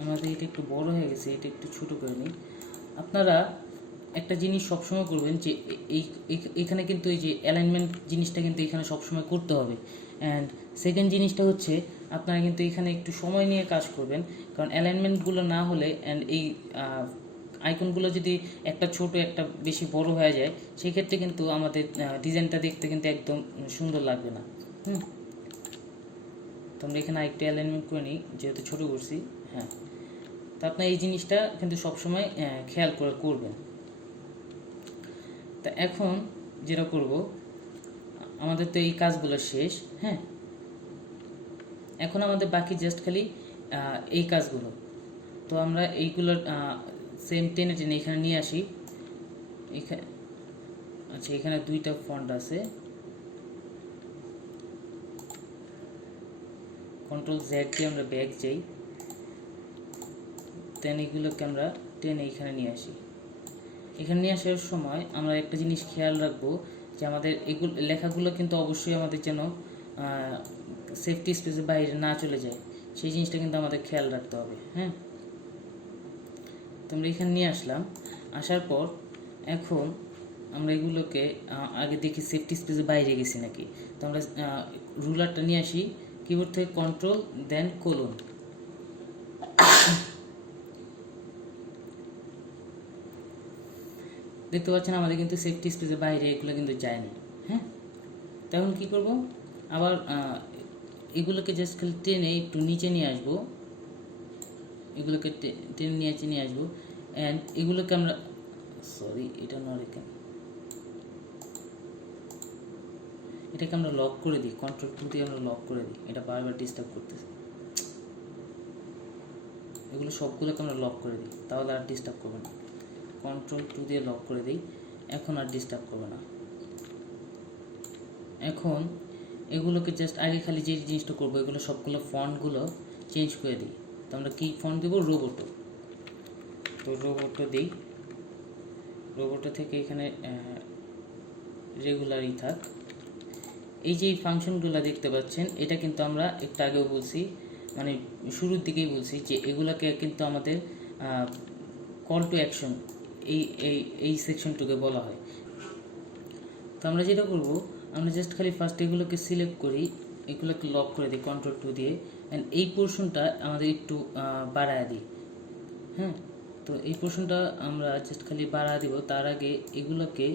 আমাদের এটা একটু বড় হয়ে গেছে, এটা একটু ছোট করে নিই। আপনারা একটা জিনিস সবসময় করবেন যে এখানে কিন্তু এই যে অ্যালাইনমেন্ট জিনিসটা কিন্তু এখানে সবসময় করতে হবে। অ্যান্ড সেকেন্ড জিনিসটা হচ্ছে আপনারা কিন্তু এখানে একটু সময় নিয়ে কাজ করবেন, কারণ অ্যালাইনমেন্টগুলো না হলে অ্যান্ড এই আইকনগুলো যদি একটা ছোট একটা বেশি বড় হয়ে যায় সেক্ষেত্রে কিন্তু আমাদের ডিজাইনটা দেখতে কিন্তু একদম সুন্দর লাগবে না। তো আমরা এখানে আরেকটু অ্যালাইনমেন্ট করে নিই যেহেতু ছোটো করছি। হ্যাঁ, তো আপনার এই জিনিসটা কিন্তু সবসময় খেয়াল করে করবেন। তা এখন যেটা করব, আমাদের তো এই কাজগুলো শেষ। হ্যাঁ, এখন আমাদের বাকি জাস্ট খালি এই কাজগুলো। তো আমরা এইগুলো সেম টেনে টেনে এখানে নিয়ে আসি। এখানে আচ্ছা, এখানে দুইটা ফন্ট আছে, কন্ট্রোল জেড দিয়ে আমরা ব্যাক যাই, দেন এগুলোকে আমরা টেনে এখানে নিয়ে আসি। এখানে নিয়ে আসার সময় আমরা একটা জিনিস খেয়াল রাখবো যে আমাদের এগুলো লেখাগুলো কিন্তু অবশ্যই আমাদের যেন সেফটি স্পেসের বাইরে না চলে যায়, সেই জিনিসটা কিন্তু আমাদের খেয়াল রাখতে হবে। হ্যাঁ, তো আমরা এখানে নিয়ে আসলাম, আসার পর এখন আমরা এগুলোকে আগে দেখি সেফটি স্পেসের বাইরে গেছি নাকি। তো আমরা রুলারটা নিয়ে আসি, কিবোর্ড থেকে কন্ট্রোল দেন কোলন, দেখতে পাচ্ছেন আমাদের কিন্তু সেফটি স্পেসের বাইরে এগুলো কিন্তু যায়নি। হ্যাঁ, তখন কী করব, আবার এগুলোকে জাস্ট খালি টেনে একটু নিচে নিয়ে আসবো, এগুলোকে টেনে নিয়ে আসবো। অ্যান্ড এগুলোকে আমরা এটা নট এখানে, এটাকে আমরা লক করে দিই, কন্ট্রোল 2 দিয়ে আমরা লক করে দিই, এটা বারবার ডিস্টার্ব করতেছে। এগুলো সবগুলোকে আমরা লক করে দিই, তাহলে আর ডিস্টার্ব করবে না। কন্ট্রোল 2 দিয়ে লক করে দিই, এখন আর ডিস্টার্ব করবে না। এখন এগুলোকে জাস্ট আগে খালি যে জিনিসটা করবো, এগুলো সবগুলো ফন্টগুলো চেঞ্জ করে দিই। তো আমরা কী ফন্ট দেবো, রোবোটো। তো রোবোটো দিই, রোবোটো থেকে এখানে রেগুলারই থাক। এই যে ফাংশনগুলো দেখতে পাচ্ছেন, এটা কিন্তু আমরা একটু আগেও বলছি, মানে শুরুর দিকেই বলছি যে এগুলোকে কিন্তু আমাদের কল টু অ্যাকশন এই এই এই সেকশনটুকে বলা হয়। তো আমরা যেটা করব, আমরা জাস্ট খালি ফার্স্ট এগুলোকে সিলেক্ট করি, এগুলোকে লক করে দিই কন্ট্রোল 2 দিয়ে, অ্যান্ড এই পোর্শনটা আমাদের একটু বাড়ায় দিই। হ্যাঁ, তো এই পোর্শনটা আমরা জাস্ট খালি বাড়ায় দিব। তার আগে এগুলোকে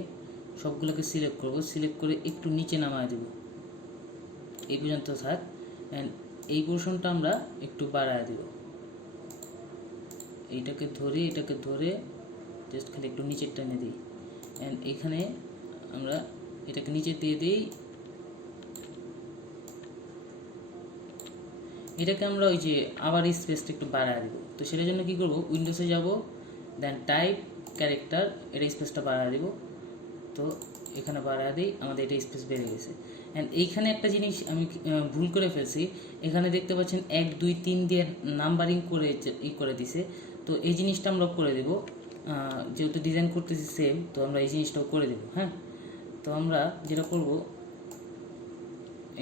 সবগুলোকে সিলেক্ট করব, সিলেক্ট করে একটু নিচে নামায় দেব, এই পর্যন্ত থাক। অ্যান্ড এই পোর্শনটা আমরা একটু বাড়ায় দেব, এটাকে ধরে জাস্ট খালি একটু নিচের টানে দিই। অ্যান্ড এখানে আমরা এটাকে নিচে দিয়ে দিই, এটাকে আমরা ওই যে আবার এই স্পেসটা একটু বাড়ায় দেবো। তো সেটার জন্য কী করবো, উইন্ডোজে যাব, দেন টাইপ ক্যারেক্টার, এটা স্পেসটা বাড়ায় দেবো। তো এখানে বাড়ায় দিই, আমাদের এটা স্পেস বেড়ে গেছে। অ্যান্ড এইখানে একটা জিনিস আমি ভুল করে ফেলছি, এখানে দেখতে পাচ্ছেন 1 2 3 দিয়ে নাম্বারিং করে করে দিছে। তো এই জিনিসটা আমরা করে দেবো, যেহেতু ডিজাইন করতেছি সেম, তো আমরা এই জিনিসটাও করে দেবো। হ্যাঁ, তো আমরা যেটা করব,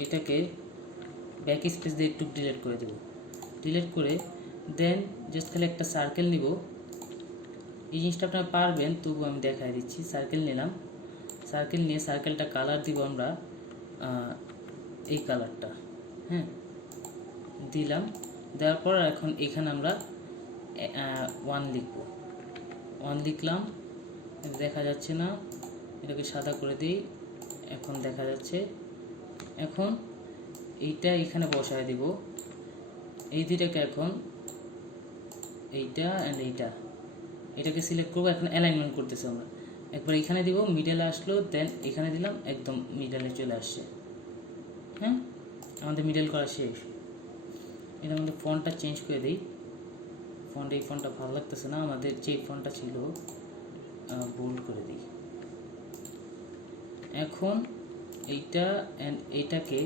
এটাকে ব্যাক স্পেস দিয়ে একটু ডিলিট করে দেব। ডিলিট করে দেন জাস্ট খালি একটা সার্কেল নিব। এই জিনিসটা আপনারা পারবেন, তবু আমি দেখাই দিচ্ছি। সার্কেল নিলাম, সার্কেল নিয়ে সার্কেলটা কালার দিব আমরা এই কালারটা, হ্যাঁ দিলাম। দেওয়ার পর এখন এখানে আমরা 1 লিখব। 1 লিখলাম, দেখা যাচ্ছে না, এটাকে সাদা করে দিই, এখন দেখা যাচ্ছে। এখন এইটা এখানে বসায় দিব, এই দুইটাকে এখন এইটা অ্যান্ড এটাকে সিলেক্ট করবো। এখন অ্যালাইনমেন্ট করতেছি আমরা, একবার এখানে দিব, মিডলে আসলো, দেন এখানে দিলাম, একদম মিডলে চলে আসছে। হ্যাঁ, আমাদের মিডল করা শেষ। এটার মধ্যে ফন্টটা চেঞ্জ করে দিই। এই ফন্টটা ভালো লাগতেছে না, আমাদের যে ফন্টটা ছিল বোল্ড করে দিই। এখন এইটা অ্যান্ড এইটাকে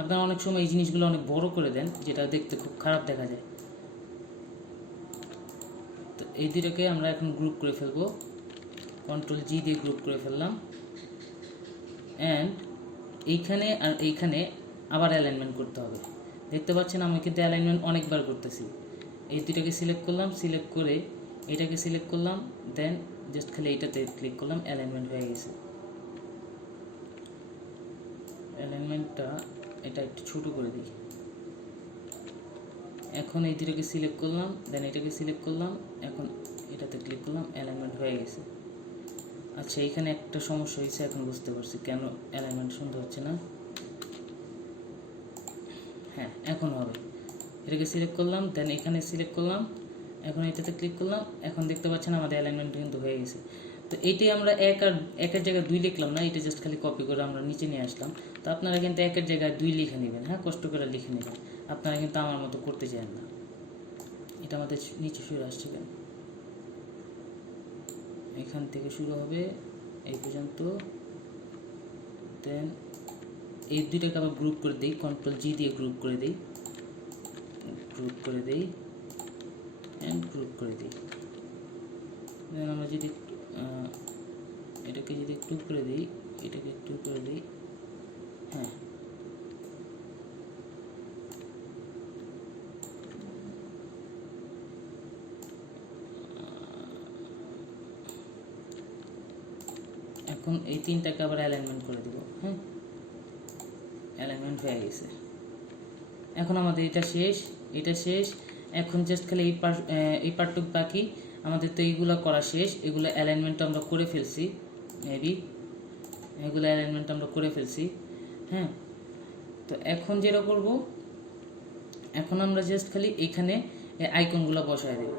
আপনারা অনেক সময় এই জিনিসগুলো অনেক বড় করে দেন, যেটা দেখতে খুব খারাপ দেখা যায়। তো এই দুটোকে আমরা এখন গ্রুপ করে ফেলবো, কন্ট্রোল জি দিয়ে গ্রুপ করে ফেললাম। অ্যান্ড এইখানে আর এইখানে আবার অ্যালাইনমেন্ট করতে হবে। দেখতে পাচ্ছেন আমি কিন্তু অ্যালাইনমেন্ট অনেকবার করতেছি। এই দুটোকে সিলেক্ট করলাম, সিলেক্ট করে এটাকে সিলেক্ট করলাম, দেন জাস্ট খালি এইটাতে ক্লিক করলাম, অ্যালাইনমেন্ট হয়ে গেছে। অ্যালাইনমেন্টটা এটা একটু ছোটো করে দিই। এখন এই দুটোকে সিলেক্ট করলাম, দেন এটাকে সিলেক্ট করলাম, এখন এটাতে ক্লিক করলাম, অ্যালাইনমেন্ট হয়ে গেছে। আচ্ছা, এখানে একটা সমস্যা হয়েছে, এখন বুঝতে পারছি কেন অ্যালাইনমেন্ট সুন্দর হচ্ছে না। হ্যাঁ, এখন হবে। এটাকে সিলেক্ট করলাম, দেন এখানে সিলেক্ট করলাম, এখন এটাতে ক্লিক করলাম, এখন দেখতে পাচ্ছেন আমাদের অ্যালাইনমেন্ট কিন্তু হয়ে গেছে। তো এইটাই আমরা একের জায়গায় 2 লিখলাম না, এটা জাস্ট খালি কপি করে আমরা নিচে নিয়ে আসলাম। তো আপনারা কিন্তু একের জায়গায় 2 লিখে নেবেন, হ্যাঁ, কষ্ট করে লিখে নেবেন। আপনারা কিন্তু আমার মতো করতে চান না। এটা আমাদের নিচে শুরু আসছে কেন, এখান থেকে শুরু হবে এই পর্যন্ত। দেন এই দুইটাকে আবার গ্রুপ করে দিই, কন্ট্রোল জি দিয়ে গ্রুপ করে দিই, অ্যান্ড গ্রুপ করে দিই। দেন আমরা যদি এটাকে যদি একটু করে দিই, এটাকে একটু করে দিই, হ্যাঁ, এখন এই 3টাকে আবার অ্যালাইনমেন্ট করে দেব। হ্যাঁ, অ্যালাইনমেন্ট হয়ে গেছে। এখন আমাদের এটা শেষ। এখন জাস্ট খালি এই পার্টটুকু বাকি আমাদের। তো এইগুলো করা শেষ, এগুলো অ্যালাইনমেন্ট আমরা করে ফেলছি, মেবি এগুলো অ্যালাইনমেন্ট আমরা করে ফেলছি। হ্যাঁ, তো এখন যেটা করব, এখন আমরা জাস্ট খালি এখানে আইকনগুলো বসায় দেব।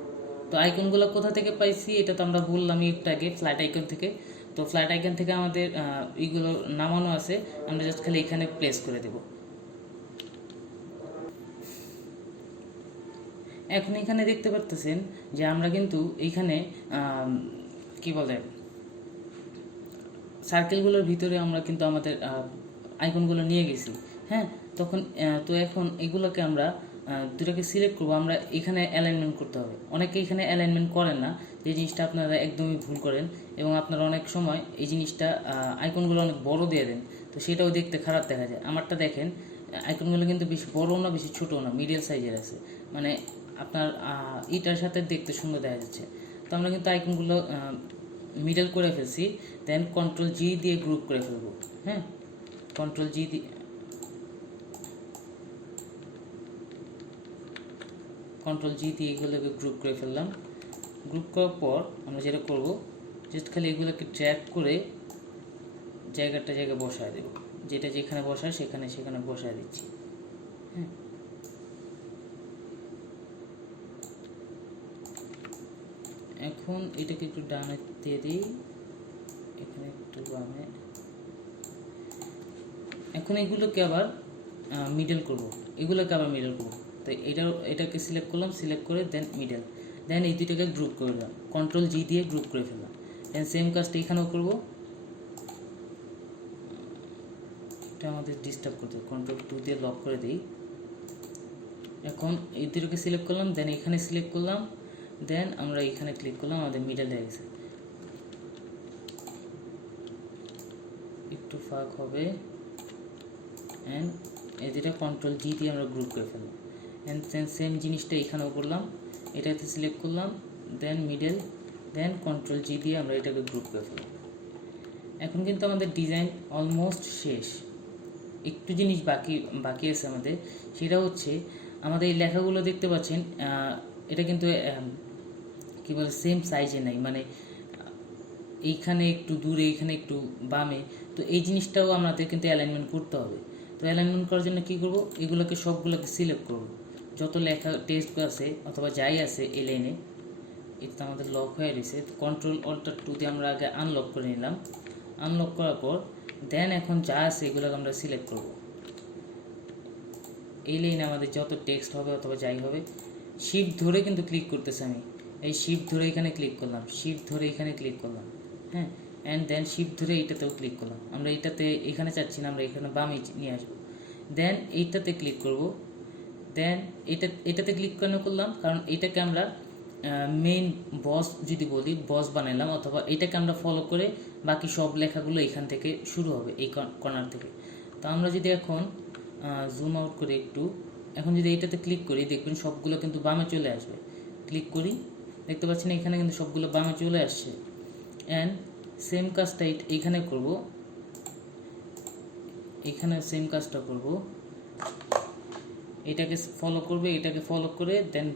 তো আইকনগুলো কোথা থেকে পাইছি এটা তো আমরা বললামই একটু আগে, ফ্ল্যাট আইকন থেকে। তো ফ্ল্যাট আইকন থেকে আমাদের এইগুলো নামানো আছে, আমরা জাস্ট খালি এখানে প্লেস করে দেব। এখন এখানে দেখতে পাচ্ছেন যে আমরা কিন্তু এইখানে কি বলে সার্কেলগুলোর ভিতরে আমরা কিন্তু আমাদের আইকনগুলো নিয়ে গেছি। হ্যাঁ, তখন তো এখন এগুলোকে আমরা দুটোকে সিলেক্ট করবো, আমরা এখানে অ্যালাইনমেন্ট করতে হবে। অনেকে এখানে অ্যালাইনমেন্ট করেন না, যে জিনিসটা আপনারা একদমই ভুল করেন, এবং আপনারা অনেক সময় এই জিনিসটা আইকনগুলো অনেক বড় দিয়ে দেন, তো সেটাও দেখতে খারাপ দেখা যায়। আমারটা দেখেন, আইকনগুলো কিন্তু বেশি বড়ও না বেশি ছোটও না, মিডিয়াল সাইজের আছে, মানে আপনার ইটার সাথে দেখতে সুন্দর দেখা যাচ্ছে। তো আমরা কিন্তু আইকনগুলো মিডল করে ফেলছি, দেন কন্ট্রোল জি দিয়ে গ্রুপ করে ফেলবো। হ্যাঁ, কন্ট্রোল জি দিয়ে এগুলোকে গ্রুপ করে ফেললাম। গ্রুপ করার পর আমরা যেটা করব, জাস্ট খালি এগুলোকে ট্র্যাক করে জায়গায় বসায় দেব, যেটা যেখানে বসায় সেখানে বসায় দিচ্ছি। হ্যাঁ, এখন এটাকে একটু ডানে দিয়ে দিই, এখানে একটু বামে। এখন এগুলোকে আবার মিডল করব, তো এটাকে সিলেক্ট করলাম, সিলেক্ট করে দেন মিডল, দেন এই দুটোকে গ্রুপ করে দিলাম, কন্ট্রোল জি দিয়ে গ্রুপ করে ফেললাম। দেন সেম কাজটা এখানেও করব। এটা আমাদের ডিস্টার্ব করতে, কন্ট্রোল 2 দিয়ে লক করে দিই। এখন এই দুটোকে সিলেক্ট করলাম, দেন এখানে সিলেক্ট করলাম, দেন আমরা এখানে ক্লিক করলাম, আমাদের মিডল হয়ে গেছে। একটু ফাঁক হবে, অ্যান্ড এই যেটা কন্ট্রোল জি দিয়ে আমরা গ্রুপ করে ফেললাম। অ্যান্ড সেম জিনিসটা এখানেও করলাম, এটাতে সিলেক্ট করলাম, দেন মিডল, দেন কন্ট্রোল জি দিয়ে আমরা এটাকে গ্রুপ করে ফেললাম। এখন কিন্তু আমাদের ডিজাইন অলমোস্ট শেষ। একটু জিনিস বাকি আছে আমাদের, সেটা হচ্ছে আমাদের এই লেখাগুলো দেখতে পাচ্ছেন, এটা কিন্তু কী বলে সেম সাইজে নাই, মানে এইখানে একটু দূরে, এইখানে একটু বামে। তো এই জিনিসটাও আমাদের কিন্তু অ্যালাইনমেন্ট করতে হবে। তো অ্যালাইনমেন্ট করার জন্য কী করব, এগুলোকে সবগুলোকে সিলেক্ট করব, যত লেখা টেক্সট আছে অথবা যাই আছে এই লাইনে। এটা তো আমাদের লক হয়ে রয়েছে, কন্ট্রোল অল্টার টু দিয়ে আমরা আগে আনলক করে নিলাম। আনলক করার পর দেন এখন যা আছে এগুলোকে আমরা সিলেক্ট করব। এই লাইনে আমাদের যত টেক্সট হবে অথবা যাই হবে, শিফট ধরে কিন্তু ক্লিক করতেছে আমি, এই শিফট ধরে এখানে ক্লিক করলাম, শিফট ধরে এখানে ক্লিক করলাম, হ্যাঁ, অ্যান্ড দেন শিফট ধরে এইটাতেও ক্লিক করলাম। আমরা এইটাতে এখানে চাচ্ছি না, আমরা এখানে বামে নিয়ে আসবো। দেন এইটাতে ক্লিক করব, দেন এটাতে ক্লিক কেন করলাম, কারণ এটাকে আমরা মেইন বস যদি বলি, বস বানাইলাম, অথবা এটাকে আমরা ফলো করে বাকি সব লেখাগুলো এখান থেকে শুরু হবে, এই কর্নার থেকে। তো আমরা যদি এখন জুম আউট করে একটু, এখন যদি এইটাতে ক্লিক করি দেখবেন সবগুলো কিন্তু বামে চলে আসবে। ক্লিক করি, দেখতে পাচ্ছেন এখানে কিন্তু সবগুলো বামে চলে আসছে। অ্যান্ড সেম কাজটা এইখানে করব, এখানে সেম কাজটা করব, এটাকে ফলো করবে, এটাকে ফলো করে দেন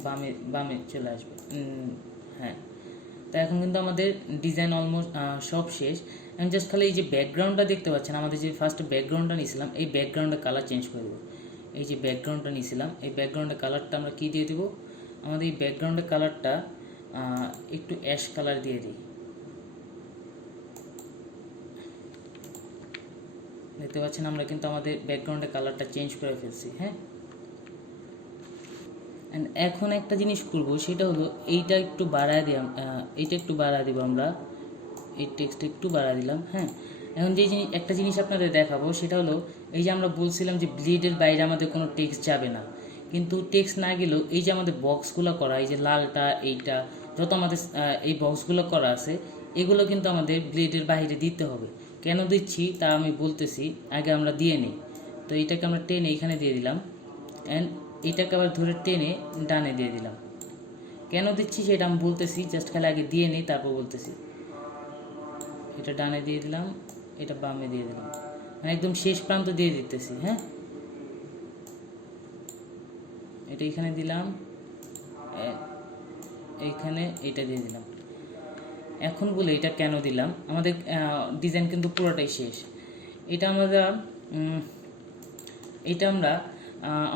বামে চলে আসবে। হ্যাঁ, তা এখন কিন্তু আমাদের ডিজাইন অলমোস্ট সব শেষ। আমি জাস্ট খালি এই যে ব্যাকগ্রাউন্ডটা দেখতে পাচ্ছেন, আমাদের যে ফার্স্ট ব্যাকগ্রাউন্ডটা নিয়েছিলাম, এই ব্যাকগ্রাউন্ডের কালার চেঞ্জ করে দেবো। এই যে ব্যাকগ্রাউন্ডটা নিয়েছিলাম, এই ব্যাকগ্রাউন্ডের কালারটা আমরা কী দিয়ে দেবো, আমাদের এই ব্যাকগ্রাউন্ডের কালারটা একটু অ্যাশ কালার দিয়ে দিই। দেখতে পাচ্ছেন আমরা কিন্তু আমাদের ব্যাকগ্রাউন্ডের কালারটা চেঞ্জ করে ফেলছি। হ্যাঁ, অ্যান্ড এখন একটা জিনিস করব, সেটা হলো এইটা একটু বাড়ায় দিলাম, এইটা একটু বাড়ায় দেবো আমরা, এই টেক্সটটা একটু বাড়ায় দিলাম। হ্যাঁ, এখন যে একটা জিনিস আপনাদের দেখাবো, সেটা হলো এই যে আমরা বলছিলাম যে ব্লিডের বাইরে আমাদের কোনো টেক্সট যাবে না, কিন্তু টেক্সট না গেলেও এই যে আমাদের বক্সগুলো করা, এই যে লালটা, এইটা যত আমাদের এই বক্সগুলো করা আছে, এগুলো কিন্তু আমাদের ব্লেডের বাইরে দিতে হবে। কেন দিচ্ছি তা আমি বলতেছি, আগে আমরা দিয়ে নিই। তো এইটাকে আমরা টেনে এইখানে দিয়ে দিলাম, অ্যান্ড এটাকে আবার ধরে টেনে ডানে দিয়ে দিলাম। কেন দিচ্ছি সেটা আমি বলতেছি, জাস্ট খালি আগে দিয়ে নিই তারপর বলতেছি। এটা ডানে দিয়ে দিলাম, এটা বামে দিয়ে দিলাম, মানে একদম শেষ প্রান্ত দিয়ে দিতেছি। হ্যাঁ, এটা এখানে দিলাম, এইখানে এটা দিয়ে দিলাম। এখন বলে এটা কেন দিলাম, আমাদের ডিজাইন কিন্তু পুরোটাই শেষ। এটা আমরা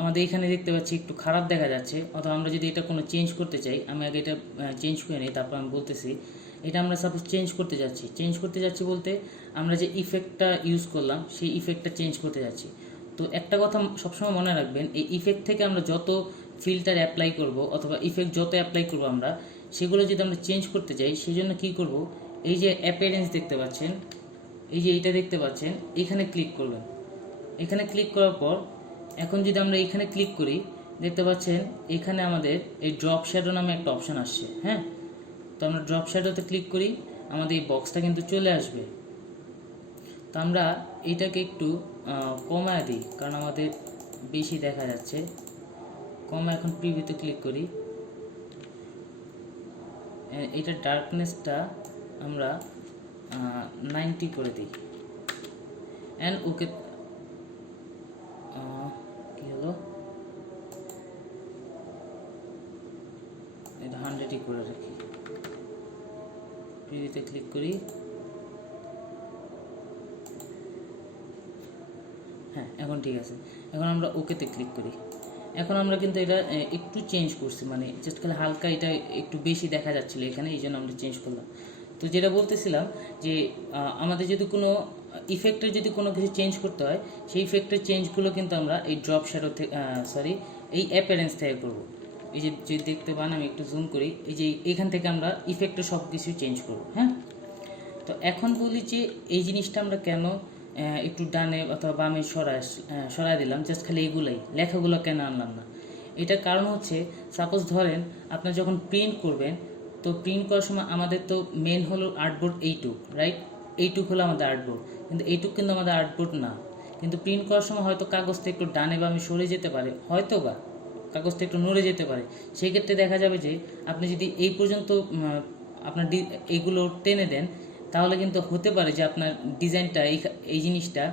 আমাদের এখানে দেখতে পাচ্ছি একটু খারাপ দেখা যাচ্ছে, অথবা আমরা যদি এটা কোনো চেঞ্জ করতে চাই, আমি আগে এটা চেঞ্জ করে নিই তারপর আমি বলতেছি। এটা আমরা সাপোজ চেঞ্জ করতে যাচ্ছি বলতে আমরা যে ইফেক্টটা ইউজ করলাম সেই ইফেক্টটা চেঞ্জ করতে যাচ্ছি। তো একটা কথা সবসময় মনে রাখবেন, এই ইফেক্ট থেকে আমরা যত ফিল্টার অ্যাপ্লাই করব অথবা ইফেক্ট যত অ্যাপ্লাই করব আমরা, সেগুলো যদি আমরা চেঞ্জ করতে চাই, সেই জন্য কী করব, এই যে অ্যাপিয়ারেন্স দেখতে পাচ্ছেন, এই যে এইটা দেখতে পাচ্ছেন, এখানে ক্লিক করবেন। এখানে ক্লিক করার পর এখন যদি আমরা এখানে ক্লিক করি, দেখতে পাচ্ছেন এখানে আমাদের এই ড্রপ শ্যাডো নামে একটা অপশান আসছে। হ্যাঁ, তো আমরা ড্রপ শ্যাডোতে ক্লিক করি, আমাদের এই বক্সটা কিন্তু চলে আসবে। তো আমরা এটাকে একটু কমায় দিই, কারণ আমাদের বেশি দেখা যাচ্ছে। কমা, এখন প্রিভিউতে ক্লিক করি, এটার ডার্কনেসটা আমরা 90 করে দিই, অ্যান্ড ওকে। কী হলো, এটা 100 করে রাখি, প্রিভিউতে ক্লিক করি। হ্যাঁ, এখন ঠিক আছে। এখন আমরা ওকেতে ক্লিক করি। এখন আমরা কিন্তু এটা একটু চেঞ্জ করছি, মানে জাস্ট খালি হালকা এটা একটু বেশি দেখা যাচ্ছিলো এখানে, এই জন্য আমরা চেঞ্জ করলাম। তো যেটা বলতেছিলাম যে আমাদের যদি কোনো ইফেক্টের যদি কোনো কিছু চেঞ্জ করতে হয়, সেই ইফেক্টের চেঞ্জগুলো কিন্তু আমরা এই ড্রপ শ্যাডো থেকে এই অ্যাপিয়ারেন্স থেকে করবো। এই যে দেখতে পান, আমি একটু জুম করি, এই যে এখান থেকে আমরা ইফেক্টের সব কিছু চেঞ্জ করবো। হ্যাঁ, তো এখন বলি যে এই জিনিসটা আমরা কেন একটু ডানে অথবা বামে সরাই দিলাম, জাস্ট খালি এগুলাই লেখাগুলো কেন আনলাম না। এটার কারণ হচ্ছে, সাপোজ ধরেন আপনার যখন প্রিন্ট করবেন, তো প্রিন্ট করার সময় আমাদের তো মেন হলো আর্টবোর্ড এইটুক, রাইট? এইটুক হলো আমাদের আর্টবোর্ড, কিন্তু এইটুক কিন্তু আমাদের আর্টবোর্ড না। কিন্তু প্রিন্ট করার সময় হয়তো কাগজটা একটু ডানে বামে সরে যেতে পারে, হয়তো বা কাগজটা একটু নড়ে যেতে পারে। সেই ক্ষেত্রে দেখা যাবে যে আপনি যদি এই পর্যন্ত আপনার এইগুলো টেনে দেন, তাহলে কিন্তু হতে পারে যে আপনার ডিজাইনটা এই জিনিসটা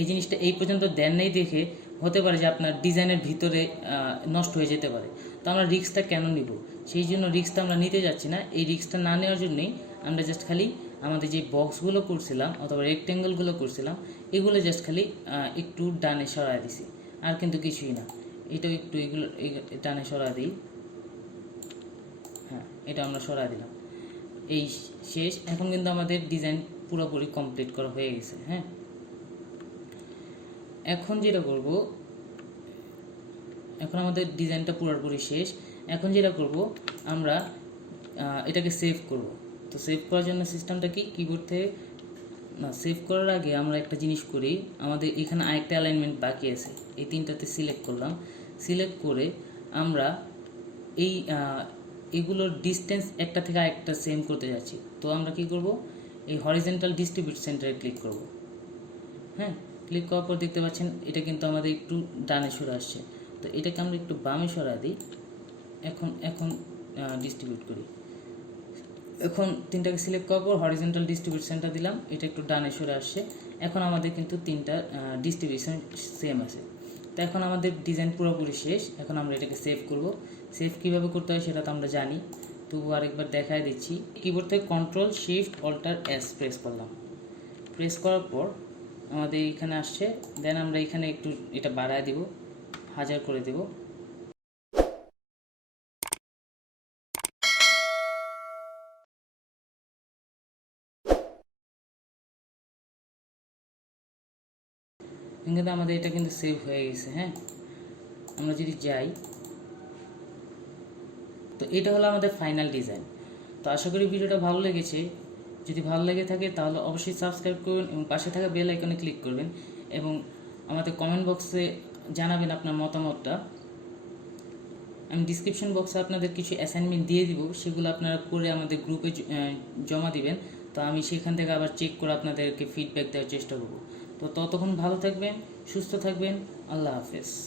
এই জিনিসটা এই পর্যন্ত দেন নেই দেখে হতে পারে যে আপনার ডিজাইনের ভিতরে নষ্ট হয়ে যেতে পারে। তো আমরা রিস্কটা কেন নিব? সেই জন্য রিস্কটা আমরা নিতে যাচ্ছি না। এই রিস্কটা না নেওয়ার জন্যই আমরা জাস্ট খালি আমাদের যে বক্সগুলো করছিলাম অথবা রেক্টেঙ্গেলগুলো করছিলাম, এগুলো জাস্ট খালি একটু ডানে সরায় দিছি, আর কিন্তু কিছুই না। এটাও একটু এগুলো ডানে সরায় দিই। হ্যাঁ, এটা আমরা সরাই দিলাম। এই শেষ। এখন কিন্তু আমাদের ডিজাইন পুরোপুরি কমপ্লিট করা হয়ে গেছে। হ্যাঁ, এখন যেটা করব, এখন আমাদের ডিজাইনটা পুরোপুরি শেষ। এখন যেটা করব, আমরা এটাকে সেভ করব। তো সেভ করার জন্য সিস্টেমটা কি, কিবোর্ড থেকে না, সেভ করার আগে আমরা একটা জিনিস করি। আমাদের এখানে আরেকটা অ্যালাইনমেন্ট বাকি আছে, এই তিনটাতে সিলেক্ট করলাম। সিলেক্ট করে আমরা এই এগুলোর ডিস্টেন্স একটা থেকে আরেকটা সেম করতে যাচ্ছি। তো আমরা কি করব, এই হরিজন্টাল ডিস্ট্রিবিউট সেন্টারে ক্লিক করব। হ্যাঁ, ক্লিক করার পর দেখতে পাচ্ছেন এটা কিন্তু আমাদের একটু ডানে সরে আসছে। তো এটাকে আমরা একটু বামে সরা দিই। এখন ডিস্ট্রিবিউট করি। এখন তিনটাকে সিলেক্ট করার পর হরিজন্টাল ডিস্ট্রিবিউট সেন্টার দিলাম, এটা একটু ডানে সরে আসছে। এখন আমাদের কিন্তু তিনটা ডিস্ট্রিবিউশন সেম আছে। তো এখন আমাদের ডিজাইন পুরোপুরি শেষ। এখন আমরা এটাকে সেভ করব। সেভ কীভাবে করতে হয় সেটা তো আমরা জানি, তবু আরেকবার দেখায় দিচ্ছি। কিবোর্ড থেকে control shift alt S press করলাম। প্রেস করার পর আমাদের এখানে আসছে। দেন আমরা এখানে একটু এটা বাড়ায় দিব, 1000 করে দেব। কিন্তু আমাদের এটা কিন্তু সেভ হয়ে গেছে। হ্যাঁ, আমরা যদি যাই, তো এটা হলো আমাদের ফাইনাল ডিজাইন। তো আশা করি ভিডিওটা ভালো লেগেছে। যদি ভালো লেগে থাকে তাহলে অবশ্যই সাবস্ক্রাইব করবেন এবং পাশে থাকা বেল আইকনে ক্লিক করবেন এবং আমাদের কমেন্ট বক্সে জানাবেন আপনার মতামতটা। আমি ডিসক্রিপশন বক্সে আপনাদের কিছু অ্যাসাইনমেন্ট দিয়ে দিব, সেগুলো আপনারা করে আমাদের গ্রুপে জমা দিবেন। তো আমি সেখান থেকে আবার চেক করে আপনাদেরকে ফিডব্যাক দেওয়ার চেষ্টা করব। তো ততক্ষণ ভালো থাকবেন, সুস্থ থাকবেন। আল্লাহ হাফেজ।